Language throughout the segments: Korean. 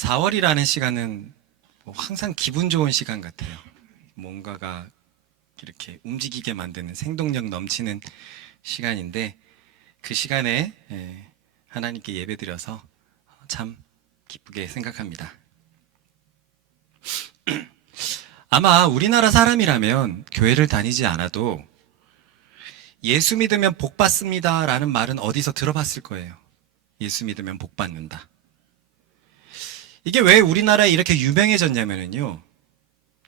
4월이라는 시간은 뭐 항상 기분 좋은 시간 같아요. 뭔가가 이렇게 움직이게 만드는 생동력 넘치는 시간인데 그 시간에 하나님께 예배드려서 참 기쁘게 생각합니다. 아마 우리나라 사람이라면 교회를 다니지 않아도 예수 믿으면 복 받습니다 라는 말은 어디서 들어봤을 거예요. 예수 믿으면 복 받는다. 이게 왜 우리나라에 이렇게 유명해졌냐면요,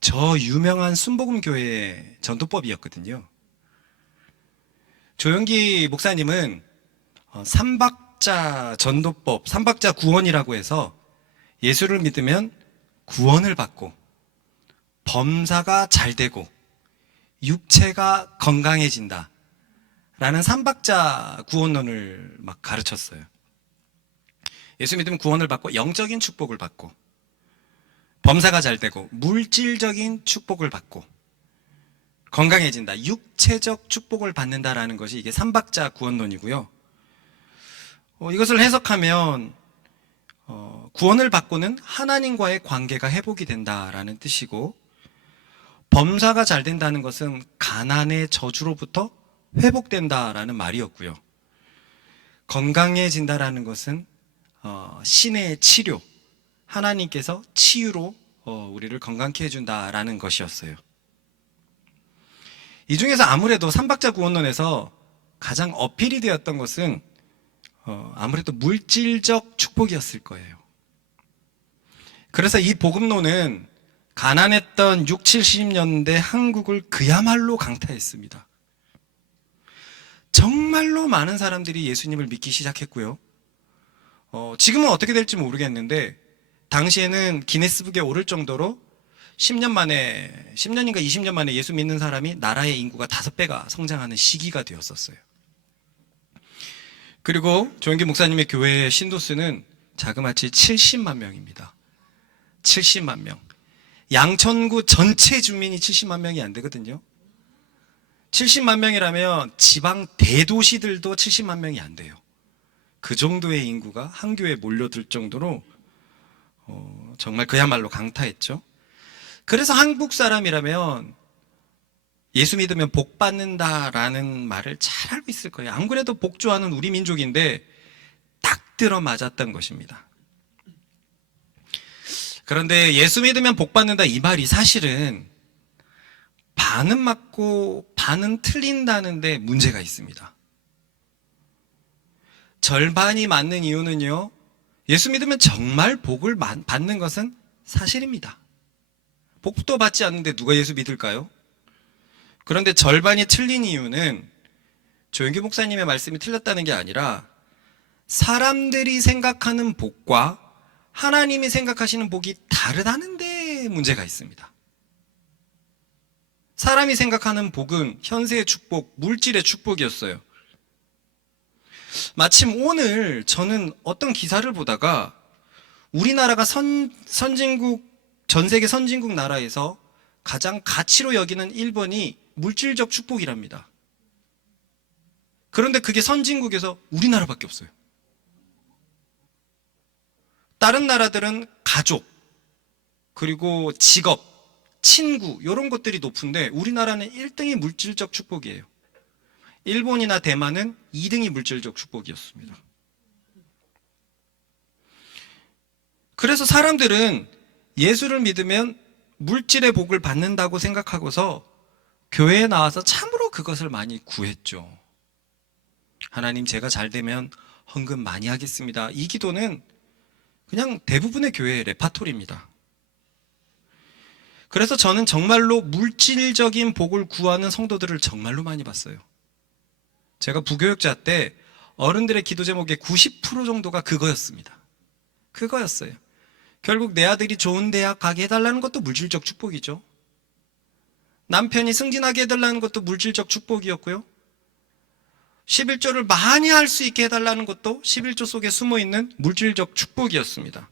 저 유명한 순복음교회의 전도법이었거든요. 조영기 목사님은 삼박자 전도법, 삼박자 구원이라고 해서 예수를 믿으면 구원을 받고 범사가 잘 되고 육체가 건강해진다 라는 삼박자 구원론을 막 가르쳤어요. 예수 믿으면 구원을 받고 영적인 축복을 받고 범사가 잘 되고 물질적인 축복을 받고 건강해진다, 육체적 축복을 받는다라는 것이 이게 삼박자 구원론이고요. 이것을 해석하면 구원을 받고는 하나님과의 관계가 회복이 된다라는 뜻이고, 범사가 잘 된다는 것은 가난의 저주로부터 회복된다라는 말이었고요. 건강해진다라는 것은 신의 치료, 하나님께서 치유로 우리를 건강케 해준다라는 것이었어요. 이 중에서 아무래도 삼박자 구원론에서 가장 어필이 되었던 것은 아무래도 물질적 축복이었을 거예요. 그래서 이 복음론은 가난했던 6, 70년대 한국을 그야말로 강타했습니다. 정말로 많은 사람들이 예수님을 믿기 시작했고요. 지금은 어떻게 될지 모르겠는데 당시에는 기네스북에 오를 정도로 10년인가 20년 만에 예수 믿는 사람이 나라의 인구가 5배가 성장하는 시기가 되었었어요. 그리고 조영기 목사님의 교회의 신도수는 자그마치 70만 명입니다. 70만 명. 양천구 전체 주민이 70만 명이 안 되거든요. 70만 명이라면 지방 대도시들도 70만 명이 안 돼요. 그 정도의 인구가 한 교회에 몰려들 정도로 정말 그야말로 강타했죠. 그래서 한국 사람이라면 예수 믿으면 복 받는다라는 말을 잘 알고 있을 거예요. 안 그래도 복 좋아하는 우리 민족인데 딱 들어맞았던 것입니다. 그런데 예수 믿으면 복 받는다 이 말이 사실은 반은 맞고 반은 틀린다는데 문제가 있습니다. 절반이 맞는 이유는요, 예수 믿으면 정말 복을 받는 것은 사실입니다. 복도 받지 않는데 누가 예수 믿을까요? 그런데 절반이 틀린 이유는 조영기 목사님의 말씀이 틀렸다는 게 아니라 사람들이 생각하는 복과 하나님이 생각하시는 복이 다르다는 데 문제가 있습니다. 사람이 생각하는 복은 현세의 축복, 물질의 축복이었어요. 마침 오늘 저는 어떤 기사를 보다가 우리나라가 선진국, 전 세계 선진국 나라에서 가장 가치로 여기는 1번이 물질적 축복이랍니다. 그런데 그게 선진국에서 우리나라밖에 없어요. 다른 나라들은 가족, 그리고 직업, 친구 이런 것들이 높은데 우리나라는 1등이 물질적 축복이에요. 일본이나 대만은 2등이 물질적 축복이었습니다. 그래서 사람들은 예수를 믿으면 물질의 복을 받는다고 생각하고서 교회에 나와서 참으로 그것을 많이 구했죠. 하나님, 제가 잘 되면 헌금 많이 하겠습니다. 이 기도는 그냥 대부분의 교회의 레파토리입니다. 그래서 저는 정말로 물질적인 복을 구하는 성도들을 정말로 많이 봤어요. 제가 부교육자 때 어른들의 기도 제목의 90% 정도가 그거였습니다. 그거였어요. 결국 내 아들이 좋은 대학 가게 해달라는 것도 물질적 축복이죠. 남편이 승진하게 해달라는 것도 물질적 축복이었고요. 11조를 많이 할 수 있게 해달라는 것도 11조 속에 숨어있는 물질적 축복이었습니다.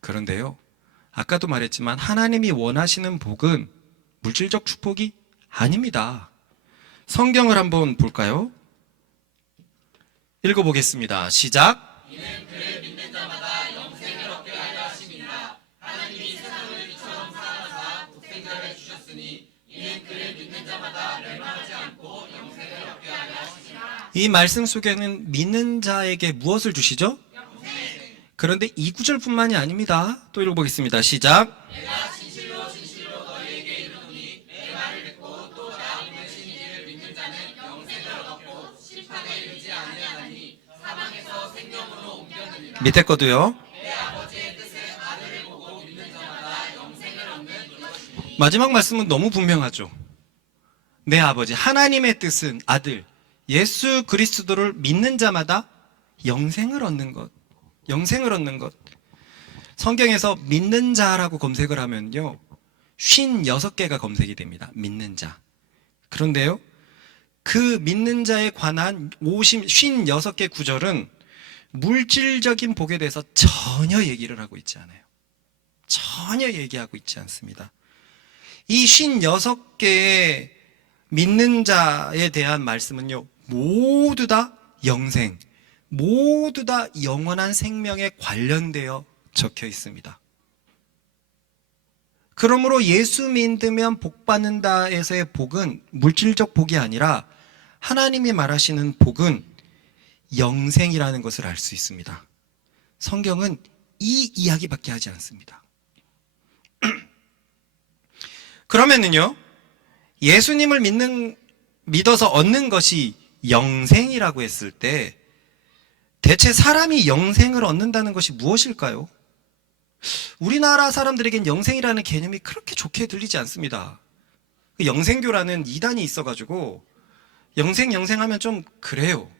그런데요, 아까도 말했지만 하나님이 원하시는 복은 물질적 축복이 아닙니다. 성경을 한번 볼까요? 읽어보겠습니다. 시작. 이는 그를 믿는 자마다 영생을 얻게 이 말씀 속에는 믿는 자에게 무엇을 주시죠? 그런데 이 구절뿐만이 아닙니다. 또 읽어보겠습니다. 시작. 밑에 거도요. 마지막 말씀은 너무 분명하죠. 내 아버지, 하나님의 뜻은 아들, 예수 그리스도를 믿는 자마다 영생을 얻는 것. 영생을 얻는 것. 성경에서 믿는 자라고 검색을 하면요, 56개가 검색이 됩니다. 믿는 자. 그런데요, 그 믿는 자에 관한 56개 구절은 물질적인 복에 대해서 전혀 얘기를 하고 있지 않아요. 전혀 얘기하고 있지 않습니다. 이 56개의 믿는 자에 대한 말씀은요, 모두 다 영생, 모두 다 영원한 생명에 관련되어 적혀 있습니다. 그러므로 예수 믿으면 복 받는다에서의 복은 물질적 복이 아니라 하나님이 말하시는 복은 영생이라는 것을 알 수 있습니다. 성경은 이 이야기밖에 하지 않습니다. 그러면은요, 예수님을 믿어서 얻는 것이 영생이라고 했을 때 대체 사람이 영생을 얻는다는 것이 무엇일까요? 우리나라 사람들에겐 영생이라는 개념이 그렇게 좋게 들리지 않습니다. 영생교라는 이단이 있어가지고 영생하면 좀 그래요.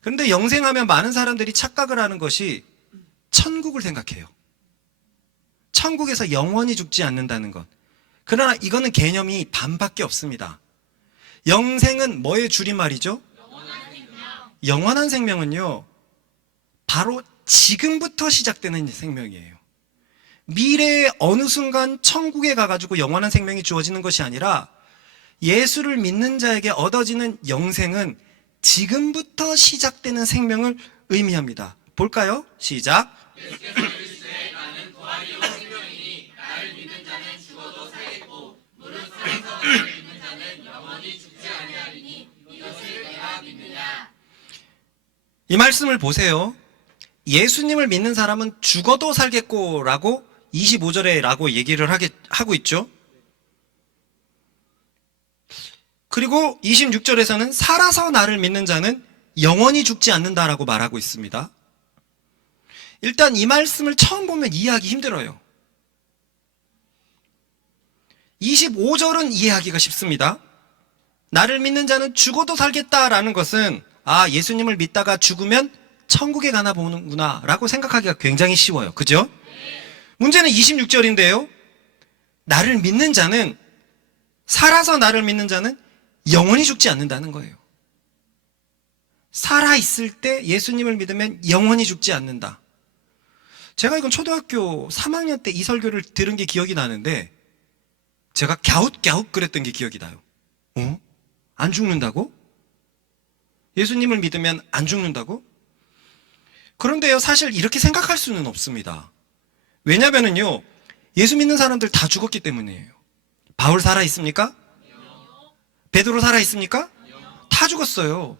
그런데 영생하면 많은 사람들이 착각을 하는 것이 천국을 생각해요. 천국에서 영원히 죽지 않는다는 것. 그러나 이거는 개념이 반밖에 없습니다. 영생은 뭐의 줄임말이죠? 영원한 생명은요, 바로 지금부터 시작되는 생명이에요. 미래의 어느 순간 천국에 가가지고 영원한 생명이 주어지는 것이 아니라 예수를 믿는 자에게 얻어지는 영생은 지금부터 시작되는 생명을 의미합니다. 볼까요? 시작. 이 말씀을 보세요. 예수님을 믿는 사람은 죽어도 살겠고 라고 25절에 라고 얘기를 하고 있죠. 그리고 26절에서는 살아서 나를 믿는 자는 영원히 죽지 않는다라고 말하고 있습니다. 일단 이 말씀을 처음 보면 이해하기 힘들어요. 25절은 이해하기가 쉽습니다. 나를 믿는 자는 죽어도 살겠다라는 것은 예수님을 믿다가 죽으면 천국에 가나 보는구나 라고 생각하기가 굉장히 쉬워요. 그죠? 문제는 26절인데요. 나를 믿는 자는, 살아서 나를 믿는 자는 영원히 죽지 않는다는 거예요. 살아있을 때 예수님을 믿으면 영원히 죽지 않는다. 제가 이건 초등학교 3학년 때 이 설교를 들은 게 기억이 나는데 제가 갸웃갸웃 그랬던 게 기억이 나요. 안 죽는다고? 예수님을 믿으면 안 죽는다고? 그런데요, 사실 이렇게 생각할 수는 없습니다. 왜냐면은요, 예수 믿는 사람들 다 죽었기 때문이에요. 바울 살아있습니까? 베드로 살아있습니까? 다 죽었어요.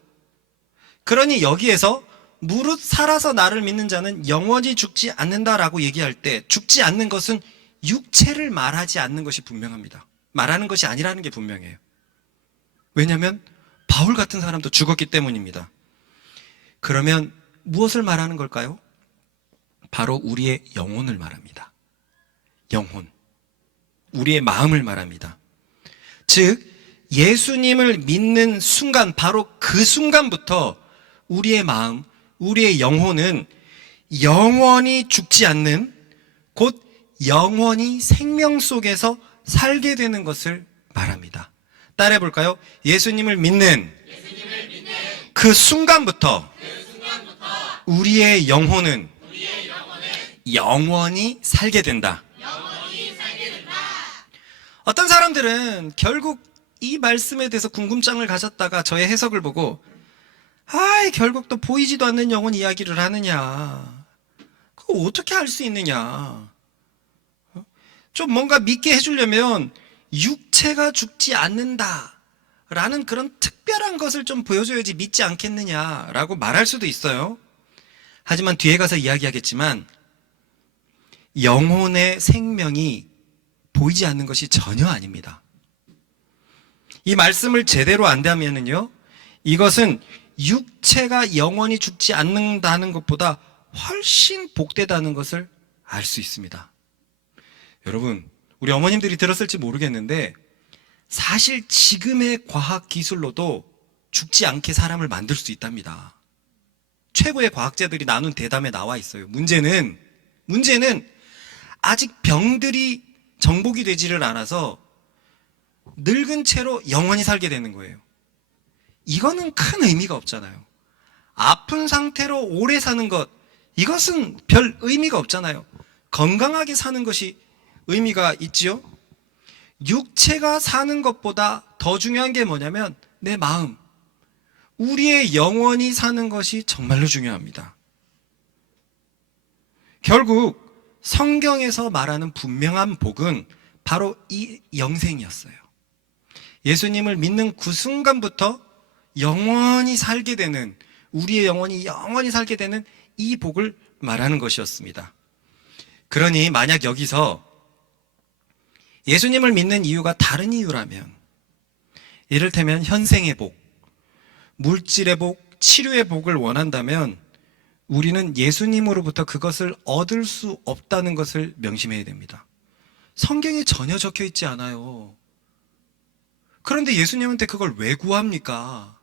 그러니 여기에서 무릇 살아서 나를 믿는 자는 영원히 죽지 않는다라고 얘기할 때 죽지 않는 것은 육체를 말하지 않는 것이 분명합니다. 말하는 것이 아니라는 게 분명해요. 왜냐하면 바울 같은 사람도 죽었기 때문입니다. 그러면 무엇을 말하는 걸까요? 바로 우리의 영혼을 말합니다. 영혼. 우리의 마음을 말합니다. 즉 예수님을 믿는 순간, 바로 그 순간부터 우리의 마음, 우리의 영혼은 영원히 죽지 않는, 곧 영원히 생명 속에서 살게 되는 것을 말합니다. 따라해 볼까요? 예수님을 믿는 그 순간부터 우리의 영혼은 영원히 살게 된다. 어떤 사람들은 결국 이 말씀에 대해서 궁금증을 가졌다가 저의 해석을 보고 결국 또 보이지도 않는 영혼 이야기를 하느냐, 그거 어떻게 알 수 있느냐, 좀 뭔가 믿게 해주려면 육체가 죽지 않는다라는 그런 특별한 것을 좀 보여줘야지 믿지 않겠느냐라고 말할 수도 있어요. 하지만 뒤에 가서 이야기하겠지만 영혼의 생명이 보이지 않는 것이 전혀 아닙니다. 이 말씀을 제대로 안다면은요, 이것은 육체가 영원히 죽지 않는다는 것보다 훨씬 복되다는 것을 알 수 있습니다. 여러분, 우리 어머님들이 들었을지 모르겠는데 사실 지금의 과학 기술로도 죽지 않게 사람을 만들 수 있답니다. 최고의 과학자들이 나눈 대담에 나와 있어요. 문제는 아직 병들이 정복이 되지를 않아서 늙은 채로 영원히 살게 되는 거예요. 이거는 큰 의미가 없잖아요. 아픈 상태로 오래 사는 것, 이것은 별 의미가 없잖아요. 건강하게 사는 것이 의미가 있지요. 육체가 사는 것보다 더 중요한 게 뭐냐면 내 마음, 우리의 영혼이 사는 것이 정말로 중요합니다. 결국 성경에서 말하는 분명한 복은 바로 이 영생이었어요. 예수님을 믿는 그 순간부터 영원히 살게 되는, 우리의 영혼이 영원히 살게 되는 이 복을 말하는 것이었습니다. 그러니 만약 여기서 예수님을 믿는 이유가 다른 이유라면, 이를테면 현생의 복, 물질의 복, 치료의 복을 원한다면 우리는 예수님으로부터 그것을 얻을 수 없다는 것을 명심해야 됩니다. 성경에 전혀 적혀 있지 않아요. 그런데 예수님한테 그걸 왜 구합니까?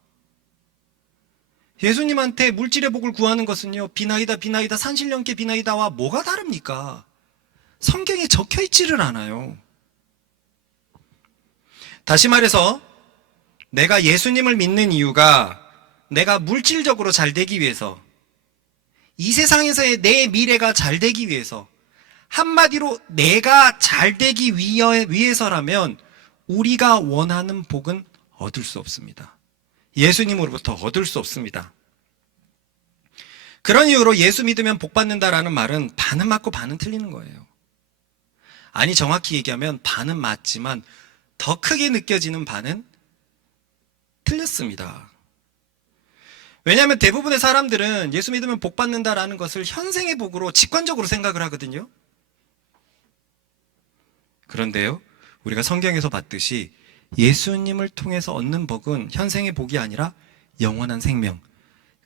예수님한테 물질의 복을 구하는 것은요, 비나이다 비나이다 산신령께 비나이다와 뭐가 다릅니까? 성경에 적혀 있지를 않아요. 다시 말해서 내가 예수님을 믿는 이유가 내가 물질적으로 잘 되기 위해서, 이 세상에서의 내 미래가 잘 되기 위해서, 한마디로 내가 잘 되기 위해서라면 우리가 원하는 복은 얻을 수 없습니다. 예수님으로부터 얻을 수 없습니다. 그런 이유로 예수 믿으면 복 받는다라는 말은 반은 맞고 반은 틀리는 거예요. 아니, 정확히 얘기하면 반은 맞지만 더 크게 느껴지는 반은 틀렸습니다. 왜냐하면 대부분의 사람들은 예수 믿으면 복 받는다라는 것을 현생의 복으로 직관적으로 생각을 하거든요. 그런데요, 우리가 성경에서 봤듯이 예수님을 통해서 얻는 복은 현생의 복이 아니라 영원한 생명,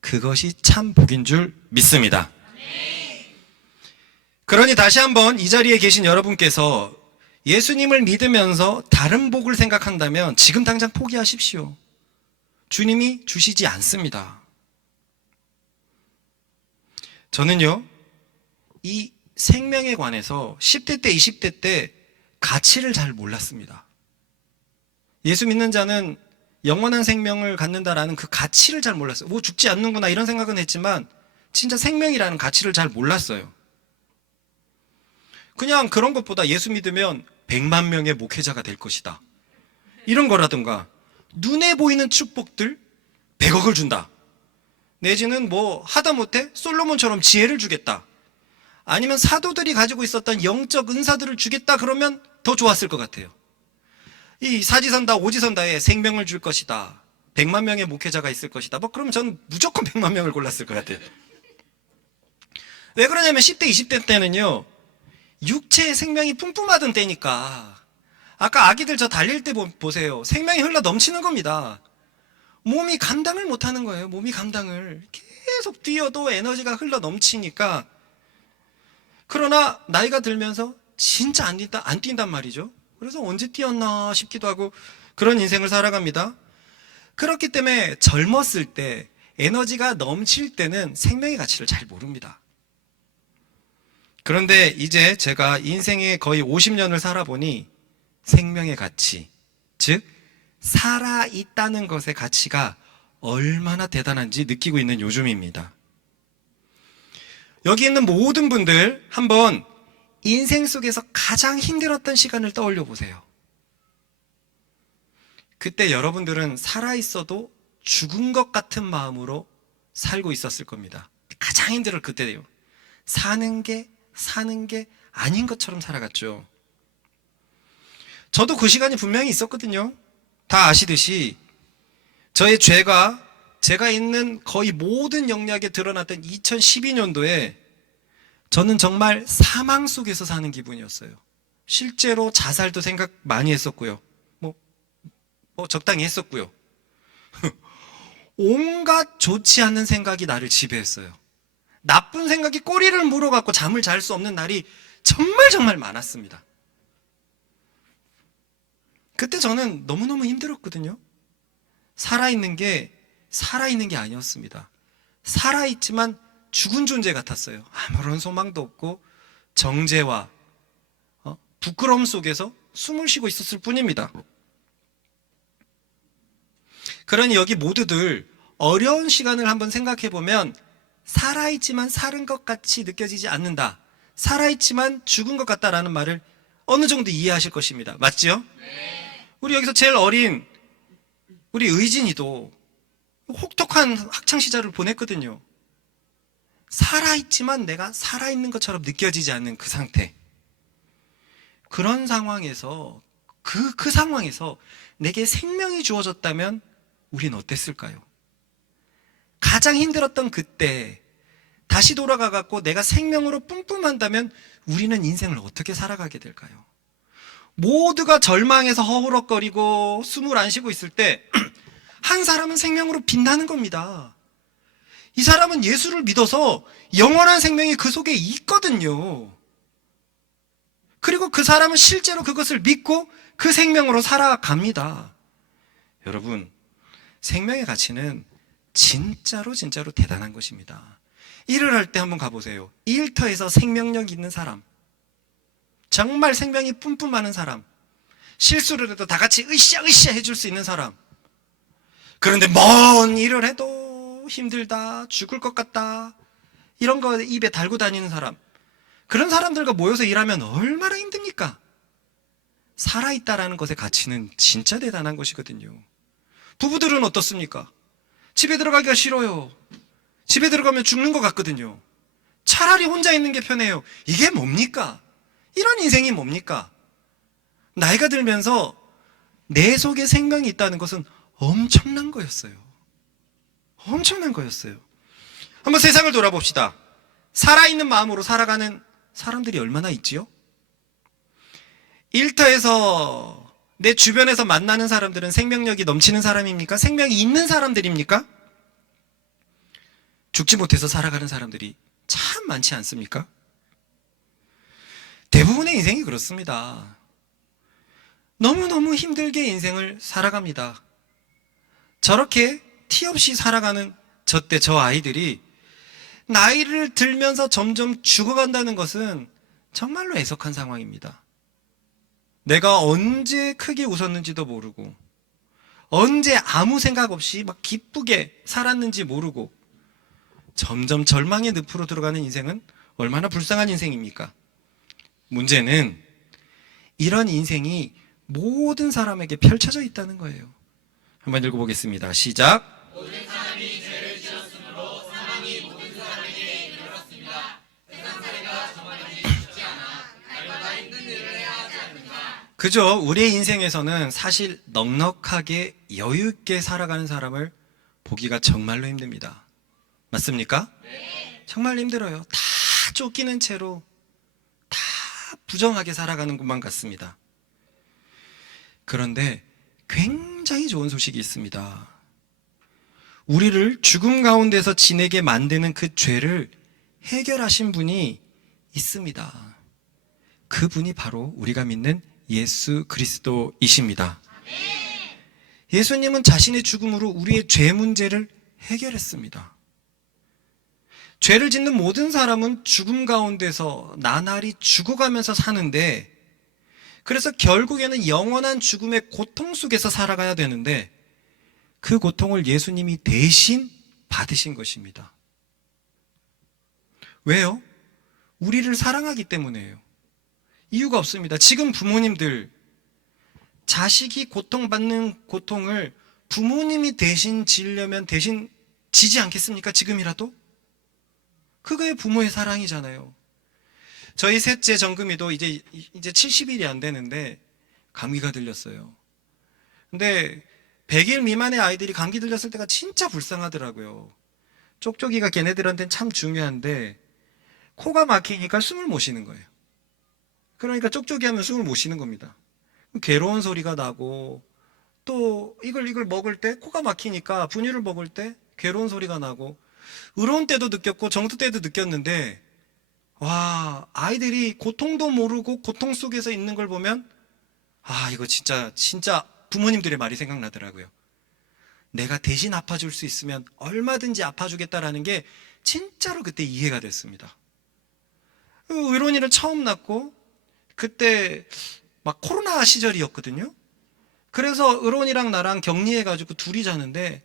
그것이 참 복인 줄 믿습니다. 그러니 다시 한번 이 자리에 계신 여러분께서 예수님을 믿으면서 다른 복을 생각한다면 지금 당장 포기하십시오. 주님이 주시지 않습니다. 저는요, 이 생명에 관해서 10대 때, 20대 때 가치를 잘 몰랐습니다. 예수 믿는 자는 영원한 생명을 갖는다라는 그 가치를 잘 몰랐어요. 뭐 죽지 않는구나 이런 생각은 했지만 진짜 생명이라는 가치를 잘 몰랐어요. 그냥 그런 것보다 예수 믿으면 100만 명의 목회자가 될 것이다, 이런 거라든가, 눈에 보이는 축복들 100억을 준다, 내지는 뭐 하다못해 솔로몬처럼 지혜를 주겠다, 아니면 사도들이 가지고 있었던 영적 은사들을 주겠다, 그러면 더 좋았을 것 같아요. 이 사지선다 오지선다에 생명을 줄 것이다, 100만 명의 목회자가 있을 것이다, 뭐 그러면 저는 무조건 100만 명을 골랐을 것 같아요. 왜 그러냐면 10대 20대 때는요, 육체의 생명이 뿜뿜하던 때니까. 아까 아기들 저 달릴 때 보세요. 생명이 흘러 넘치는 겁니다. 몸이 감당을 못하는 거예요. 몸이 감당을. 계속 뛰어도 에너지가 흘러 넘치니까. 그러나 나이가 들면서 진짜 안 뛴단 말이죠. 그래서 언제 뛰었나 싶기도 하고 그런 인생을 살아갑니다. 그렇기 때문에 젊었을 때, 에너지가 넘칠 때는 생명의 가치를 잘 모릅니다. 그런데 이제 제가 인생의 거의 50년을 살아보니 생명의 가치, 즉 살아있다는 것의 가치가 얼마나 대단한지 느끼고 있는 요즘입니다. 여기 있는 모든 분들 한번 인생 속에서 가장 힘들었던 시간을 떠올려 보세요. 그때 여러분들은 살아있어도 죽은 것 같은 마음으로 살고 있었을 겁니다. 가장 힘들을 그때예요. 사는 게 아닌 것처럼 살아갔죠. 저도 그 시간이 분명히 있었거든요. 다 아시듯이 저의 죄가 제가 있는 거의 모든 영역에 드러났던 2012년도에 저는 정말 사망 속에서 사는 기분이었어요. 실제로 자살도 생각 많이 했었고요. 적당히 했었고요. 온갖 좋지 않은 생각이 나를 지배했어요. 나쁜 생각이 꼬리를 물어갖고 잠을 잘 수 없는 날이 정말 많았습니다. 그때 저는 너무너무 힘들었거든요. 살아있는 게 아니었습니다. 살아있지만 죽은 존재 같았어요. 아무런 소망도 없고 정죄와 부끄러움 속에서 숨을 쉬고 있었을 뿐입니다. 그러니 여기 모두들 어려운 시간을 한번 생각해 보면 살아있지만 살은 것 같이 느껴지지 않는다. 살아있지만 죽은 것 같다라는 말을 어느 정도 이해하실 것입니다. 맞지요? 네. 우리 여기서 제일 어린 우리 의진이도 혹독한 학창시절을 보냈거든요. 살아있지만 내가 살아있는 것처럼 느껴지지 않는 그 상태. 그런 상황에서 그 상황에서 내게 생명이 주어졌다면 우린 어땠을까요? 가장 힘들었던 그때 다시 돌아가갖고 내가 생명으로 뿜뿜한다면 우리는 인생을 어떻게 살아가게 될까요? 모두가 절망해서 허우럭거리고 숨을 안 쉬고 있을 때 한 사람은 생명으로 빛나는 겁니다. 이 사람은 예수를 믿어서 영원한 생명이 그 속에 있거든요. 그리고 그 사람은 실제로 그것을 믿고 그 생명으로 살아갑니다. 여러분, 생명의 가치는 진짜로 대단한 것입니다. 일을 할 때 한번 가보세요. 일터에서 생명력 있는 사람, 정말 생명이 뿜뿜하는 사람, 실수를 해도 다 같이 으쌰 해줄 수 있는 사람. 그런데 뭔 일을 해도 힘들다, 죽을 것 같다, 이런 거 입에 달고 다니는 사람, 그런 사람들과 모여서 일하면 얼마나 힘듭니까? 살아있다라는 것의 가치는 진짜 대단한 것이거든요. 부부들은 어떻습니까? 집에 들어가기가 싫어요. 집에 들어가면 죽는 것 같거든요. 차라리 혼자 있는 게 편해요. 이게 뭡니까? 이런 인생이 뭡니까? 나이가 들면서 내 속에 생명이 있다는 것은 엄청난 거였어요. 엄청난 거였어요. 한번 세상을 돌아봅시다. 살아있는 마음으로 살아가는 사람들이 얼마나 있지요? 일터에서 내 주변에서 만나는 사람들은 생명력이 넘치는 사람입니까? 생명이 있는 사람들입니까? 죽지 못해서 살아가는 사람들이 참 많지 않습니까? 대부분의 인생이 그렇습니다. 너무너무 힘들게 인생을 살아갑니다. 저렇게 티 없이 살아가는 저 아이들이 나이를 들면서 점점 죽어간다는 것은 정말로 애석한 상황입니다. 내가 언제 크게 웃었는지도 모르고, 언제 아무 생각 없이 막 기쁘게 살았는지 모르고, 점점 절망의 늪으로 들어가는 인생은 얼마나 불쌍한 인생입니까? 문제는 이런 인생이 모든 사람에게 펼쳐져 있다는 거예요. 한번 읽어보겠습니다. 시작. 모든 사람이 죄를 지었으므로 사망이 모든 사람에게 이르렀습니다. 세상 살이가 정말이지 쉽지 않아 날마다 힘든 일을 해야 하지 않는가. 그죠? 우리의 인생에서는 사실 넉넉하게 여유 있게 살아가는 사람을 보기가 정말로 힘듭니다. 맞습니까? 네. 정말 힘들어요. 다 쫓기는 채로 다 부정하게 살아가는 것만 같습니다. 그런데 굉장히 좋은 소식이 있습니다. 우리를 죽음 가운데서 지내게 만드는 그 죄를 해결하신 분이 있습니다. 그분이 바로 우리가 믿는 예수 그리스도이십니다. 예수님은 자신의 죽음으로 우리의 죄 문제를 해결했습니다. 죄를 짓는 모든 사람은 죽음 가운데서 나날이 죽어가면서 사는데, 그래서 결국에는 영원한 죽음의 고통 속에서 살아가야 되는데, 그 고통을 예수님이 대신 받으신 것입니다. 왜요? 우리를 사랑하기 때문이에요. 이유가 없습니다. 지금 부모님들, 자식이 고통받는 고통을 부모님이 대신 지려면 대신 지지 않겠습니까? 지금이라도? 그거의 부모의 사랑이잖아요. 저희 셋째 정금이도 이제 70일이 안 되는데 감기가 들렸어요. 근데 100일 미만의 아이들이 감기 들렸을 때가 진짜 불쌍하더라고요. 쪽쪽이가 걔네들한테는 참 중요한데 코가 막히니까 숨을 못 쉬는 거예요. 그러니까 쪽쪽이 하면 숨을 못 쉬는 겁니다. 괴로운 소리가 나고, 또 이걸 먹을 때 코가 막히니까 분유를 먹을 때 괴로운 소리가 나고, 의로운 때도 느꼈고 정도 때도 느꼈는데, 와, 아이들이 고통도 모르고 고통 속에서 있는 걸 보면 이거 진짜 부모님들의 말이 생각나더라고요. 내가 대신 아파줄 수 있으면 얼마든지 아파주겠다라는 게 진짜로 그때 이해가 됐습니다. 의론이를 처음 낳고 그때 막 코로나 시절이었거든요. 그래서 의론이랑 나랑 격리해가지고 둘이 자는데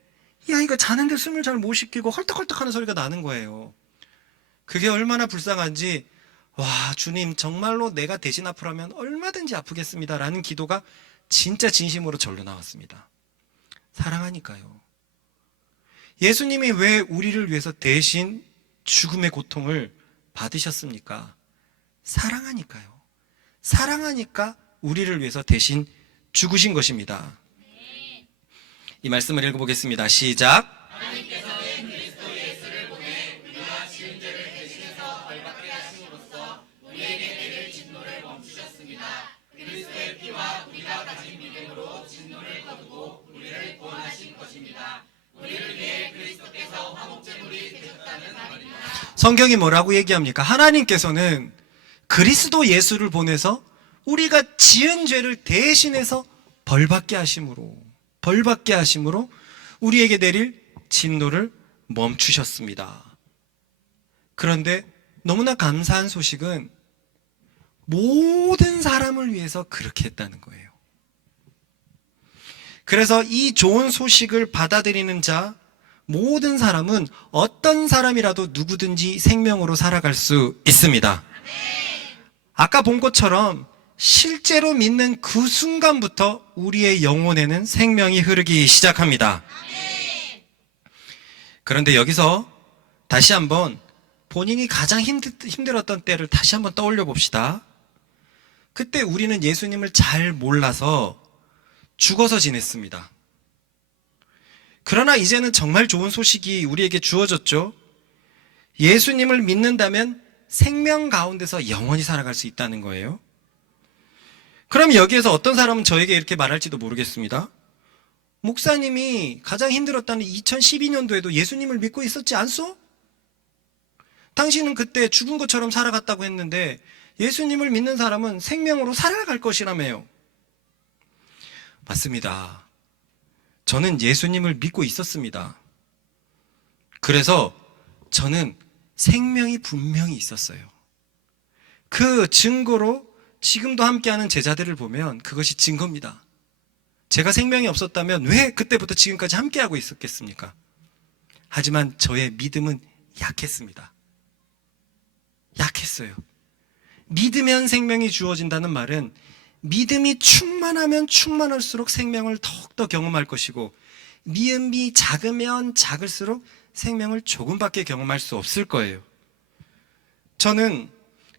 이 아이가 자는데 숨을 잘 못 쉬기고 헐떡헐떡 하는 소리가 나는 거예요. 그게 얼마나 불쌍한지, 와, 주님 정말로 내가 대신 아프라면 얼마든지 아프겠습니다라는 기도가 진짜 진심으로 절로 나왔습니다. 사랑하니까요. 예수님이 왜 우리를 위해서 대신 죽음의 고통을 받으셨습니까? 사랑하니까요. 사랑하니까 우리를 위해서 대신 죽으신 것입니다. 이 말씀을 읽어보겠습니다. 시작. 하나님께서는 그리스도 예수를 보내 우리가 지은 죄를 대신해서 벌받게 하심으로써 우리에게 내릴 진노를 멈추셨습니다. 그리스도의 피와 우리가 가진 믿음으로 진노를 거두고 우리를 구원하신 것입니다. 우리를 위해 그리스도께서 화목제물이 되셨다는 말입니다. 성경이 뭐라고 얘기합니까? 하나님께서는 그리스도 예수를 보내서 우리가 지은 죄를 대신해서 벌받게 하심으로 우리에게 내릴 진노를 멈추셨습니다. 그런데 너무나 감사한 소식은 모든 사람을 위해서 그렇게 했다는 거예요. 그래서 이 좋은 소식을 받아들이는 자, 모든 사람은 어떤 사람이라도 누구든지 생명으로 살아갈 수 있습니다. 아까 본 것처럼 실제로 믿는 그 순간부터 우리의 영혼에는 생명이 흐르기 시작합니다. 그런데 여기서 다시 한번 본인이 가장 힘들었던 때를 다시 한번 떠올려 봅시다. 그때 우리는 예수님을 잘 몰라서 죽어서 지냈습니다. 그러나 이제는 정말 좋은 소식이 우리에게 주어졌죠. 예수님을 믿는다면 생명 가운데서 영원히 살아갈 수 있다는 거예요. 그럼 여기에서 어떤 사람은 저에게 이렇게 말할지도 모르겠습니다. 목사님이 가장 힘들었다는 2012년도에도 예수님을 믿고 있었지 않소? 당신은 그때 죽은 것처럼 살아갔다고 했는데 예수님을 믿는 사람은 생명으로 살아갈 것이라며요. 맞습니다. 저는 예수님을 믿고 있었습니다. 그래서 저는 생명이 분명히 있었어요. 그 증거로 지금도 함께하는 제자들을 보면 그것이 증거입니다. 제가 생명이 없었다면 왜 그때부터 지금까지 함께하고 있었겠습니까? 하지만 저의 믿음은 약했습니다. 약했어요. 믿으면 생명이 주어진다는 말은 믿음이 충만하면 충만할수록 생명을 더욱더 경험할 것이고, 믿음이 작으면 작을수록 생명을 조금밖에 경험할 수 없을 거예요. 저는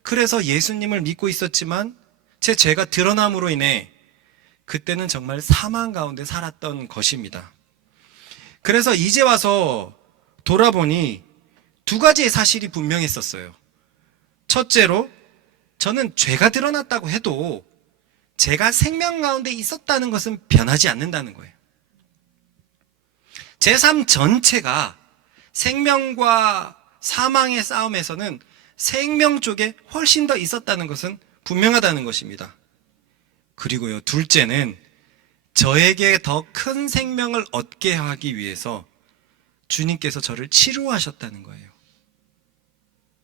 그래서 예수님을 믿고 있었지만 제 죄가 드러남으로 인해 그때는 정말 사망 가운데 살았던 것입니다. 그래서 이제 와서 돌아보니 두 가지의 사실이 분명했었어요. 첫째로, 저는 죄가 드러났다고 해도 제가 생명 가운데 있었다는 것은 변하지 않는다는 거예요. 제 삶 전체가 생명과 사망의 싸움에서는 생명 쪽에 훨씬 더 있었다는 것은 분명하다는 것입니다. 그리고요, 둘째는 저에게 더 큰 생명을 얻게 하기 위해서 주님께서 저를 치료하셨다는 거예요.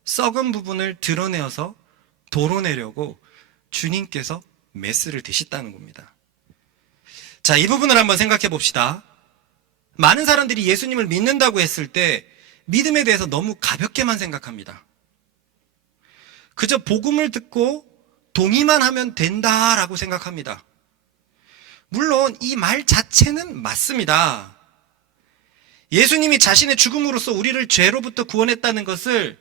썩은 부분을 드러내어서 도로내려고 주님께서 메스를 드셨다는 겁니다. 자, 이 부분을 한번 생각해 봅시다. 많은 사람들이 예수님을 믿는다고 했을 때 믿음에 대해서 너무 가볍게만 생각합니다. 그저 복음을 듣고 동의만 하면 된다라고 생각합니다. 물론 이 말 자체는 맞습니다. 예수님이 자신의 죽음으로써 우리를 죄로부터 구원했다는 것을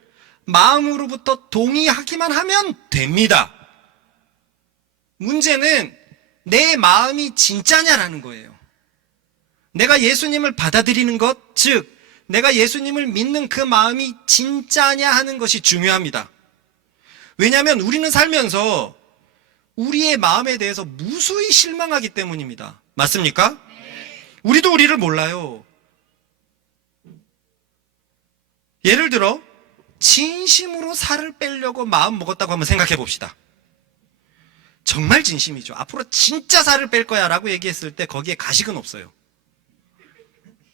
마음으로부터 동의하기만 하면 됩니다. 문제는 내 마음이 진짜냐라는 거예요. 내가 예수님을 받아들이는 것, 즉 내가 예수님을 믿는 그 마음이 진짜냐 하는 것이 중요합니다. 왜냐하면 우리는 살면서 우리의 마음에 대해서 무수히 실망하기 때문입니다. 맞습니까? 우리도 우리를 몰라요. 예를 들어 진심으로 살을 빼려고 마음 먹었다고 한번 생각해 봅시다. 정말 진심이죠. 앞으로 진짜 살을 뺄 거야 라고 얘기했을 때 거기에 가식은 없어요.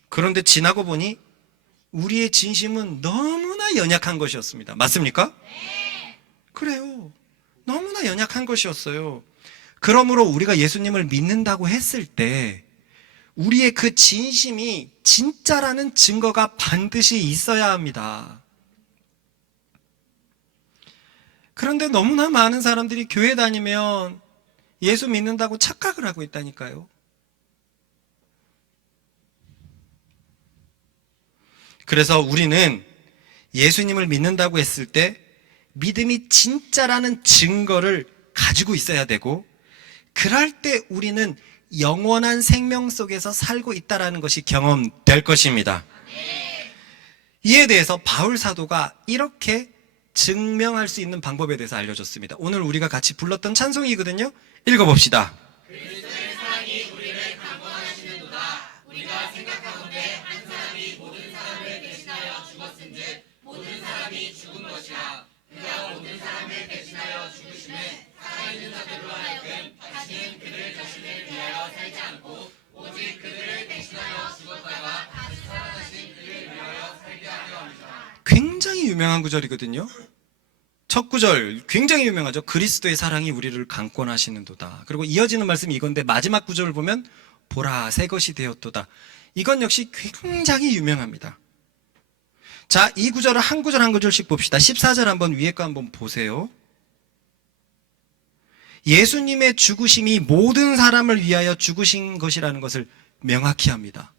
그런데 지나고 보니 우리의 진심은 너무나 연약한 것이었습니다. 맞습니까? 그래요. 너무나 연약한 것이었어요. 그러므로 우리가 예수님을 믿는다고 했을 때 우리의 그 진심이 진짜라는 증거가 반드시 있어야 합니다. 그런데 너무나 많은 사람들이 교회 다니면 예수 믿는다고 착각을 하고 있다니까요. 그래서 우리는 예수님을 믿는다고 했을 때 믿음이 진짜라는 증거를 가지고 있어야 되고, 그럴 때 우리는 영원한 생명 속에서 살고 있다는 것이 경험될 것입니다. 이에 대해서 바울 사도가 이렇게 증명할 수 있는 방법에 대해서 알려줬습니다. 오늘 우리가 같이 불렀던 찬송이거든요. 읽어봅시다. 그리스도의 사랑이 우리를 강권하시는도다. 우리가 생각하건대 한 사람이 모든 사람을 대신하여 죽었은즉 모든 사람이 죽은 것이라. 그가 모든 사람을 대신하여 죽으심에 살아있는 자들로 하여금 다시는 그들 자신을 위하여 살지 않고 오직 그들을 대신하여 죽었다가 다시 살아나신 그를 위하여 살게 하려 합니다. 굉장히 유명한 구절이거든요. 첫 구절 굉장히 유명하죠. 그리스도의 사랑이 우리를 강권하시는도다. 그리고 이어지는 말씀이 이건데 마지막 구절을 보면 보라 새 것이 되었도다. 이건 역시 굉장히 유명합니다. 자, 이 구절을 한 구절 한 구절씩 봅시다. 14절 한번 위에 거 한번 보세요. 예수님의 죽으심이 모든 사람을 위하여 죽으신 것이라는 것을 명확히 합니다.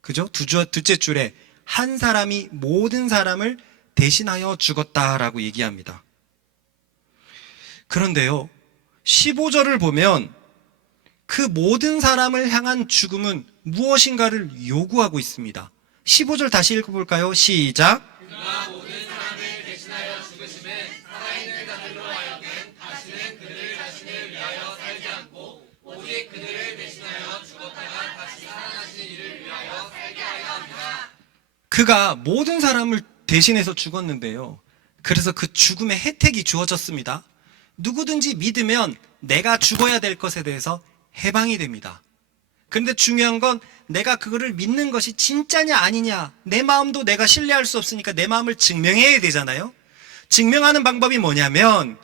그죠? 둘째 줄에 한 사람이 모든 사람을 대신하여 죽었다라고 얘기합니다. 그런데요, 15절을 보면 그 모든 사람을 향한 죽음은 무엇인가를 요구하고 있습니다. 15절 다시 읽어볼까요? 시작. 그가 모든 사람을 대신하여 죽으심에 살아있는 자들로 하여금 다시는 그들 자신을 위하여 살지 않고 오직 그들을 대신하여 죽었다가 다시 살아나신 이를 위하여 살게 하려 합니다. 그가 모든 사람을 대신해서 죽었는데요. 그래서 그 죽음의 혜택이 주어졌습니다. 누구든지 믿으면 내가 죽어야 될 것에 대해서 해방이 됩니다. 그런데 중요한 건 내가 그거를 믿는 것이 진짜냐 아니냐, 내 마음도 내가 신뢰할 수 없으니까 내 마음을 증명해야 되잖아요. 증명하는 방법이 뭐냐면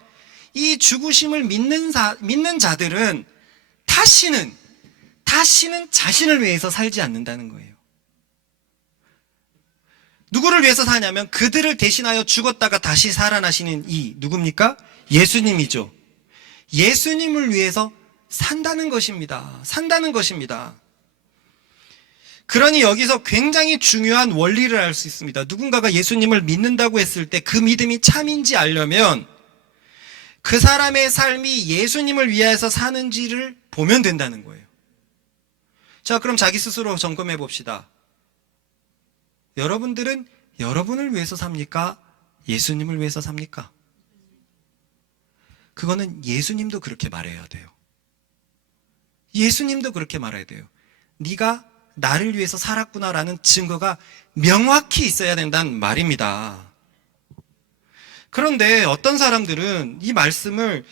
이 죽으심을 믿는 자들은 다시는 자신을 위해서 살지 않는다는 거예요. 누구를 위해서 사냐면 그들을 대신하여 죽었다가 다시 살아나시는 이 누굽니까? 예수님이죠. 예수님을 위해서 산다는 것입니다. 산다는 것입니다. 그러니 여기서 굉장히 중요한 원리를 알 수 있습니다. 누군가가 예수님을 믿는다고 했을 때 그 믿음이 참인지 알려면 그 사람의 삶이 예수님을 위해서 사는지를 보면 된다는 거예요. 자, 그럼 자기 스스로 점검해 봅시다. 여러분들은 여러분을 위해서 삽니까? 예수님을 위해서 삽니까? 그거는 예수님도 그렇게 말해야 돼요. 예수님도 그렇게 말해야 돼요. 네가 나를 위해서 살았구나라는 증거가 명확히 있어야 된다는 말입니다. 그런데 어떤 사람들은 이 말씀을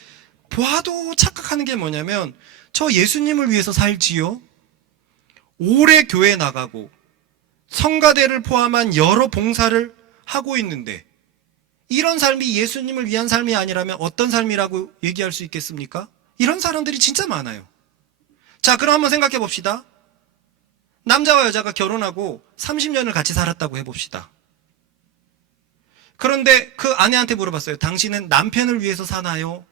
보아도 착각하는 게 뭐냐면 저 예수님을 위해서 살지요? 오래 교회 나가고 성가대를 포함한 여러 봉사를 하고 있는데 이런 삶이 예수님을 위한 삶이 아니라면 어떤 삶이라고 얘기할 수 있겠습니까? 이런 사람들이 진짜 많아요. 자, 그럼 한번 생각해 봅시다. 남자와 여자가 결혼하고 30년을 같이 살았다고 해봅시다. 그런데 그 아내한테 물어봤어요. 당신은 남편을 위해서 사나요?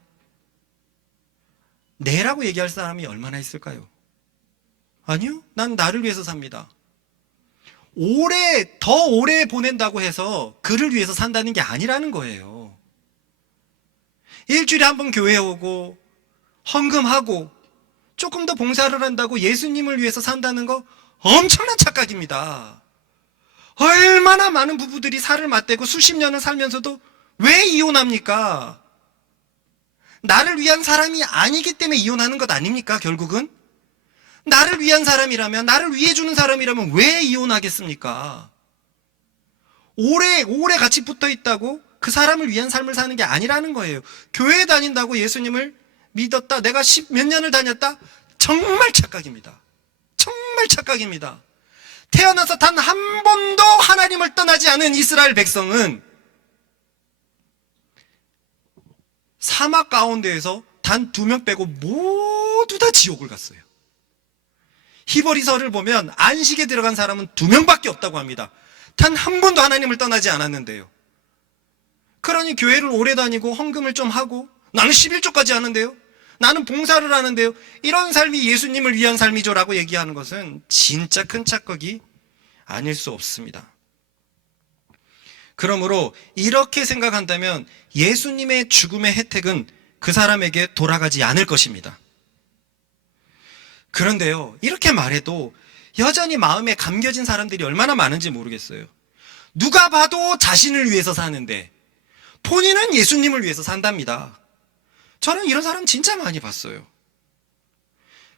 네라고 얘기할 사람이 얼마나 있을까요? 아니요, 난 나를 위해서 삽니다. 더 오래 보낸다고 해서 그를 위해서 산다는 게 아니라는 거예요. 일주일에 한 번 교회 오고 헌금하고 조금 더 봉사를 한다고 예수님을 위해서 산다는 거 엄청난 착각입니다. 얼마나 많은 부부들이 살을 맞대고 수십 년을 살면서도 왜 이혼합니까? 나를 위한 사람이 아니기 때문에 이혼하는 것 아닙니까, 결국은? 나를 위한 사람이라면, 나를 위해주는 사람이라면 왜 이혼하겠습니까? 오래 같이 붙어 있다고 그 사람을 위한 삶을 사는 게 아니라는 거예요. 교회 다닌다고 예수님을 믿었다, 내가 몇 년을 다녔다? 정말 착각입니다. 정말 착각입니다. 태어나서 단 한 번도 하나님을 떠나지 않은 이스라엘 백성은 사막 가운데에서 단 2명 빼고 모두 다 지옥을 갔어요. 히브리서를 보면 안식에 들어간 사람은 2명밖에 없다고 합니다. 단 한 번도 하나님을 떠나지 않았는데요. 그러니 교회를 오래 다니고 헌금을 좀 하고 나는 11조까지 하는데요, 나는 봉사를 하는데요, 이런 삶이 예수님을 위한 삶이죠라고 얘기하는 것은 진짜 큰 착각이 아닐 수 없습니다. 그러므로 이렇게 생각한다면 예수님의 죽음의 혜택은 그 사람에게 돌아가지 않을 것입니다. 그런데요, 이렇게 말해도 여전히 마음에 감겨진 사람들이 얼마나 많은지 모르겠어요. 누가 봐도 자신을 위해서 사는데 본인은 예수님을 위해서 산답니다. 저는 이런 사람 진짜 많이 봤어요.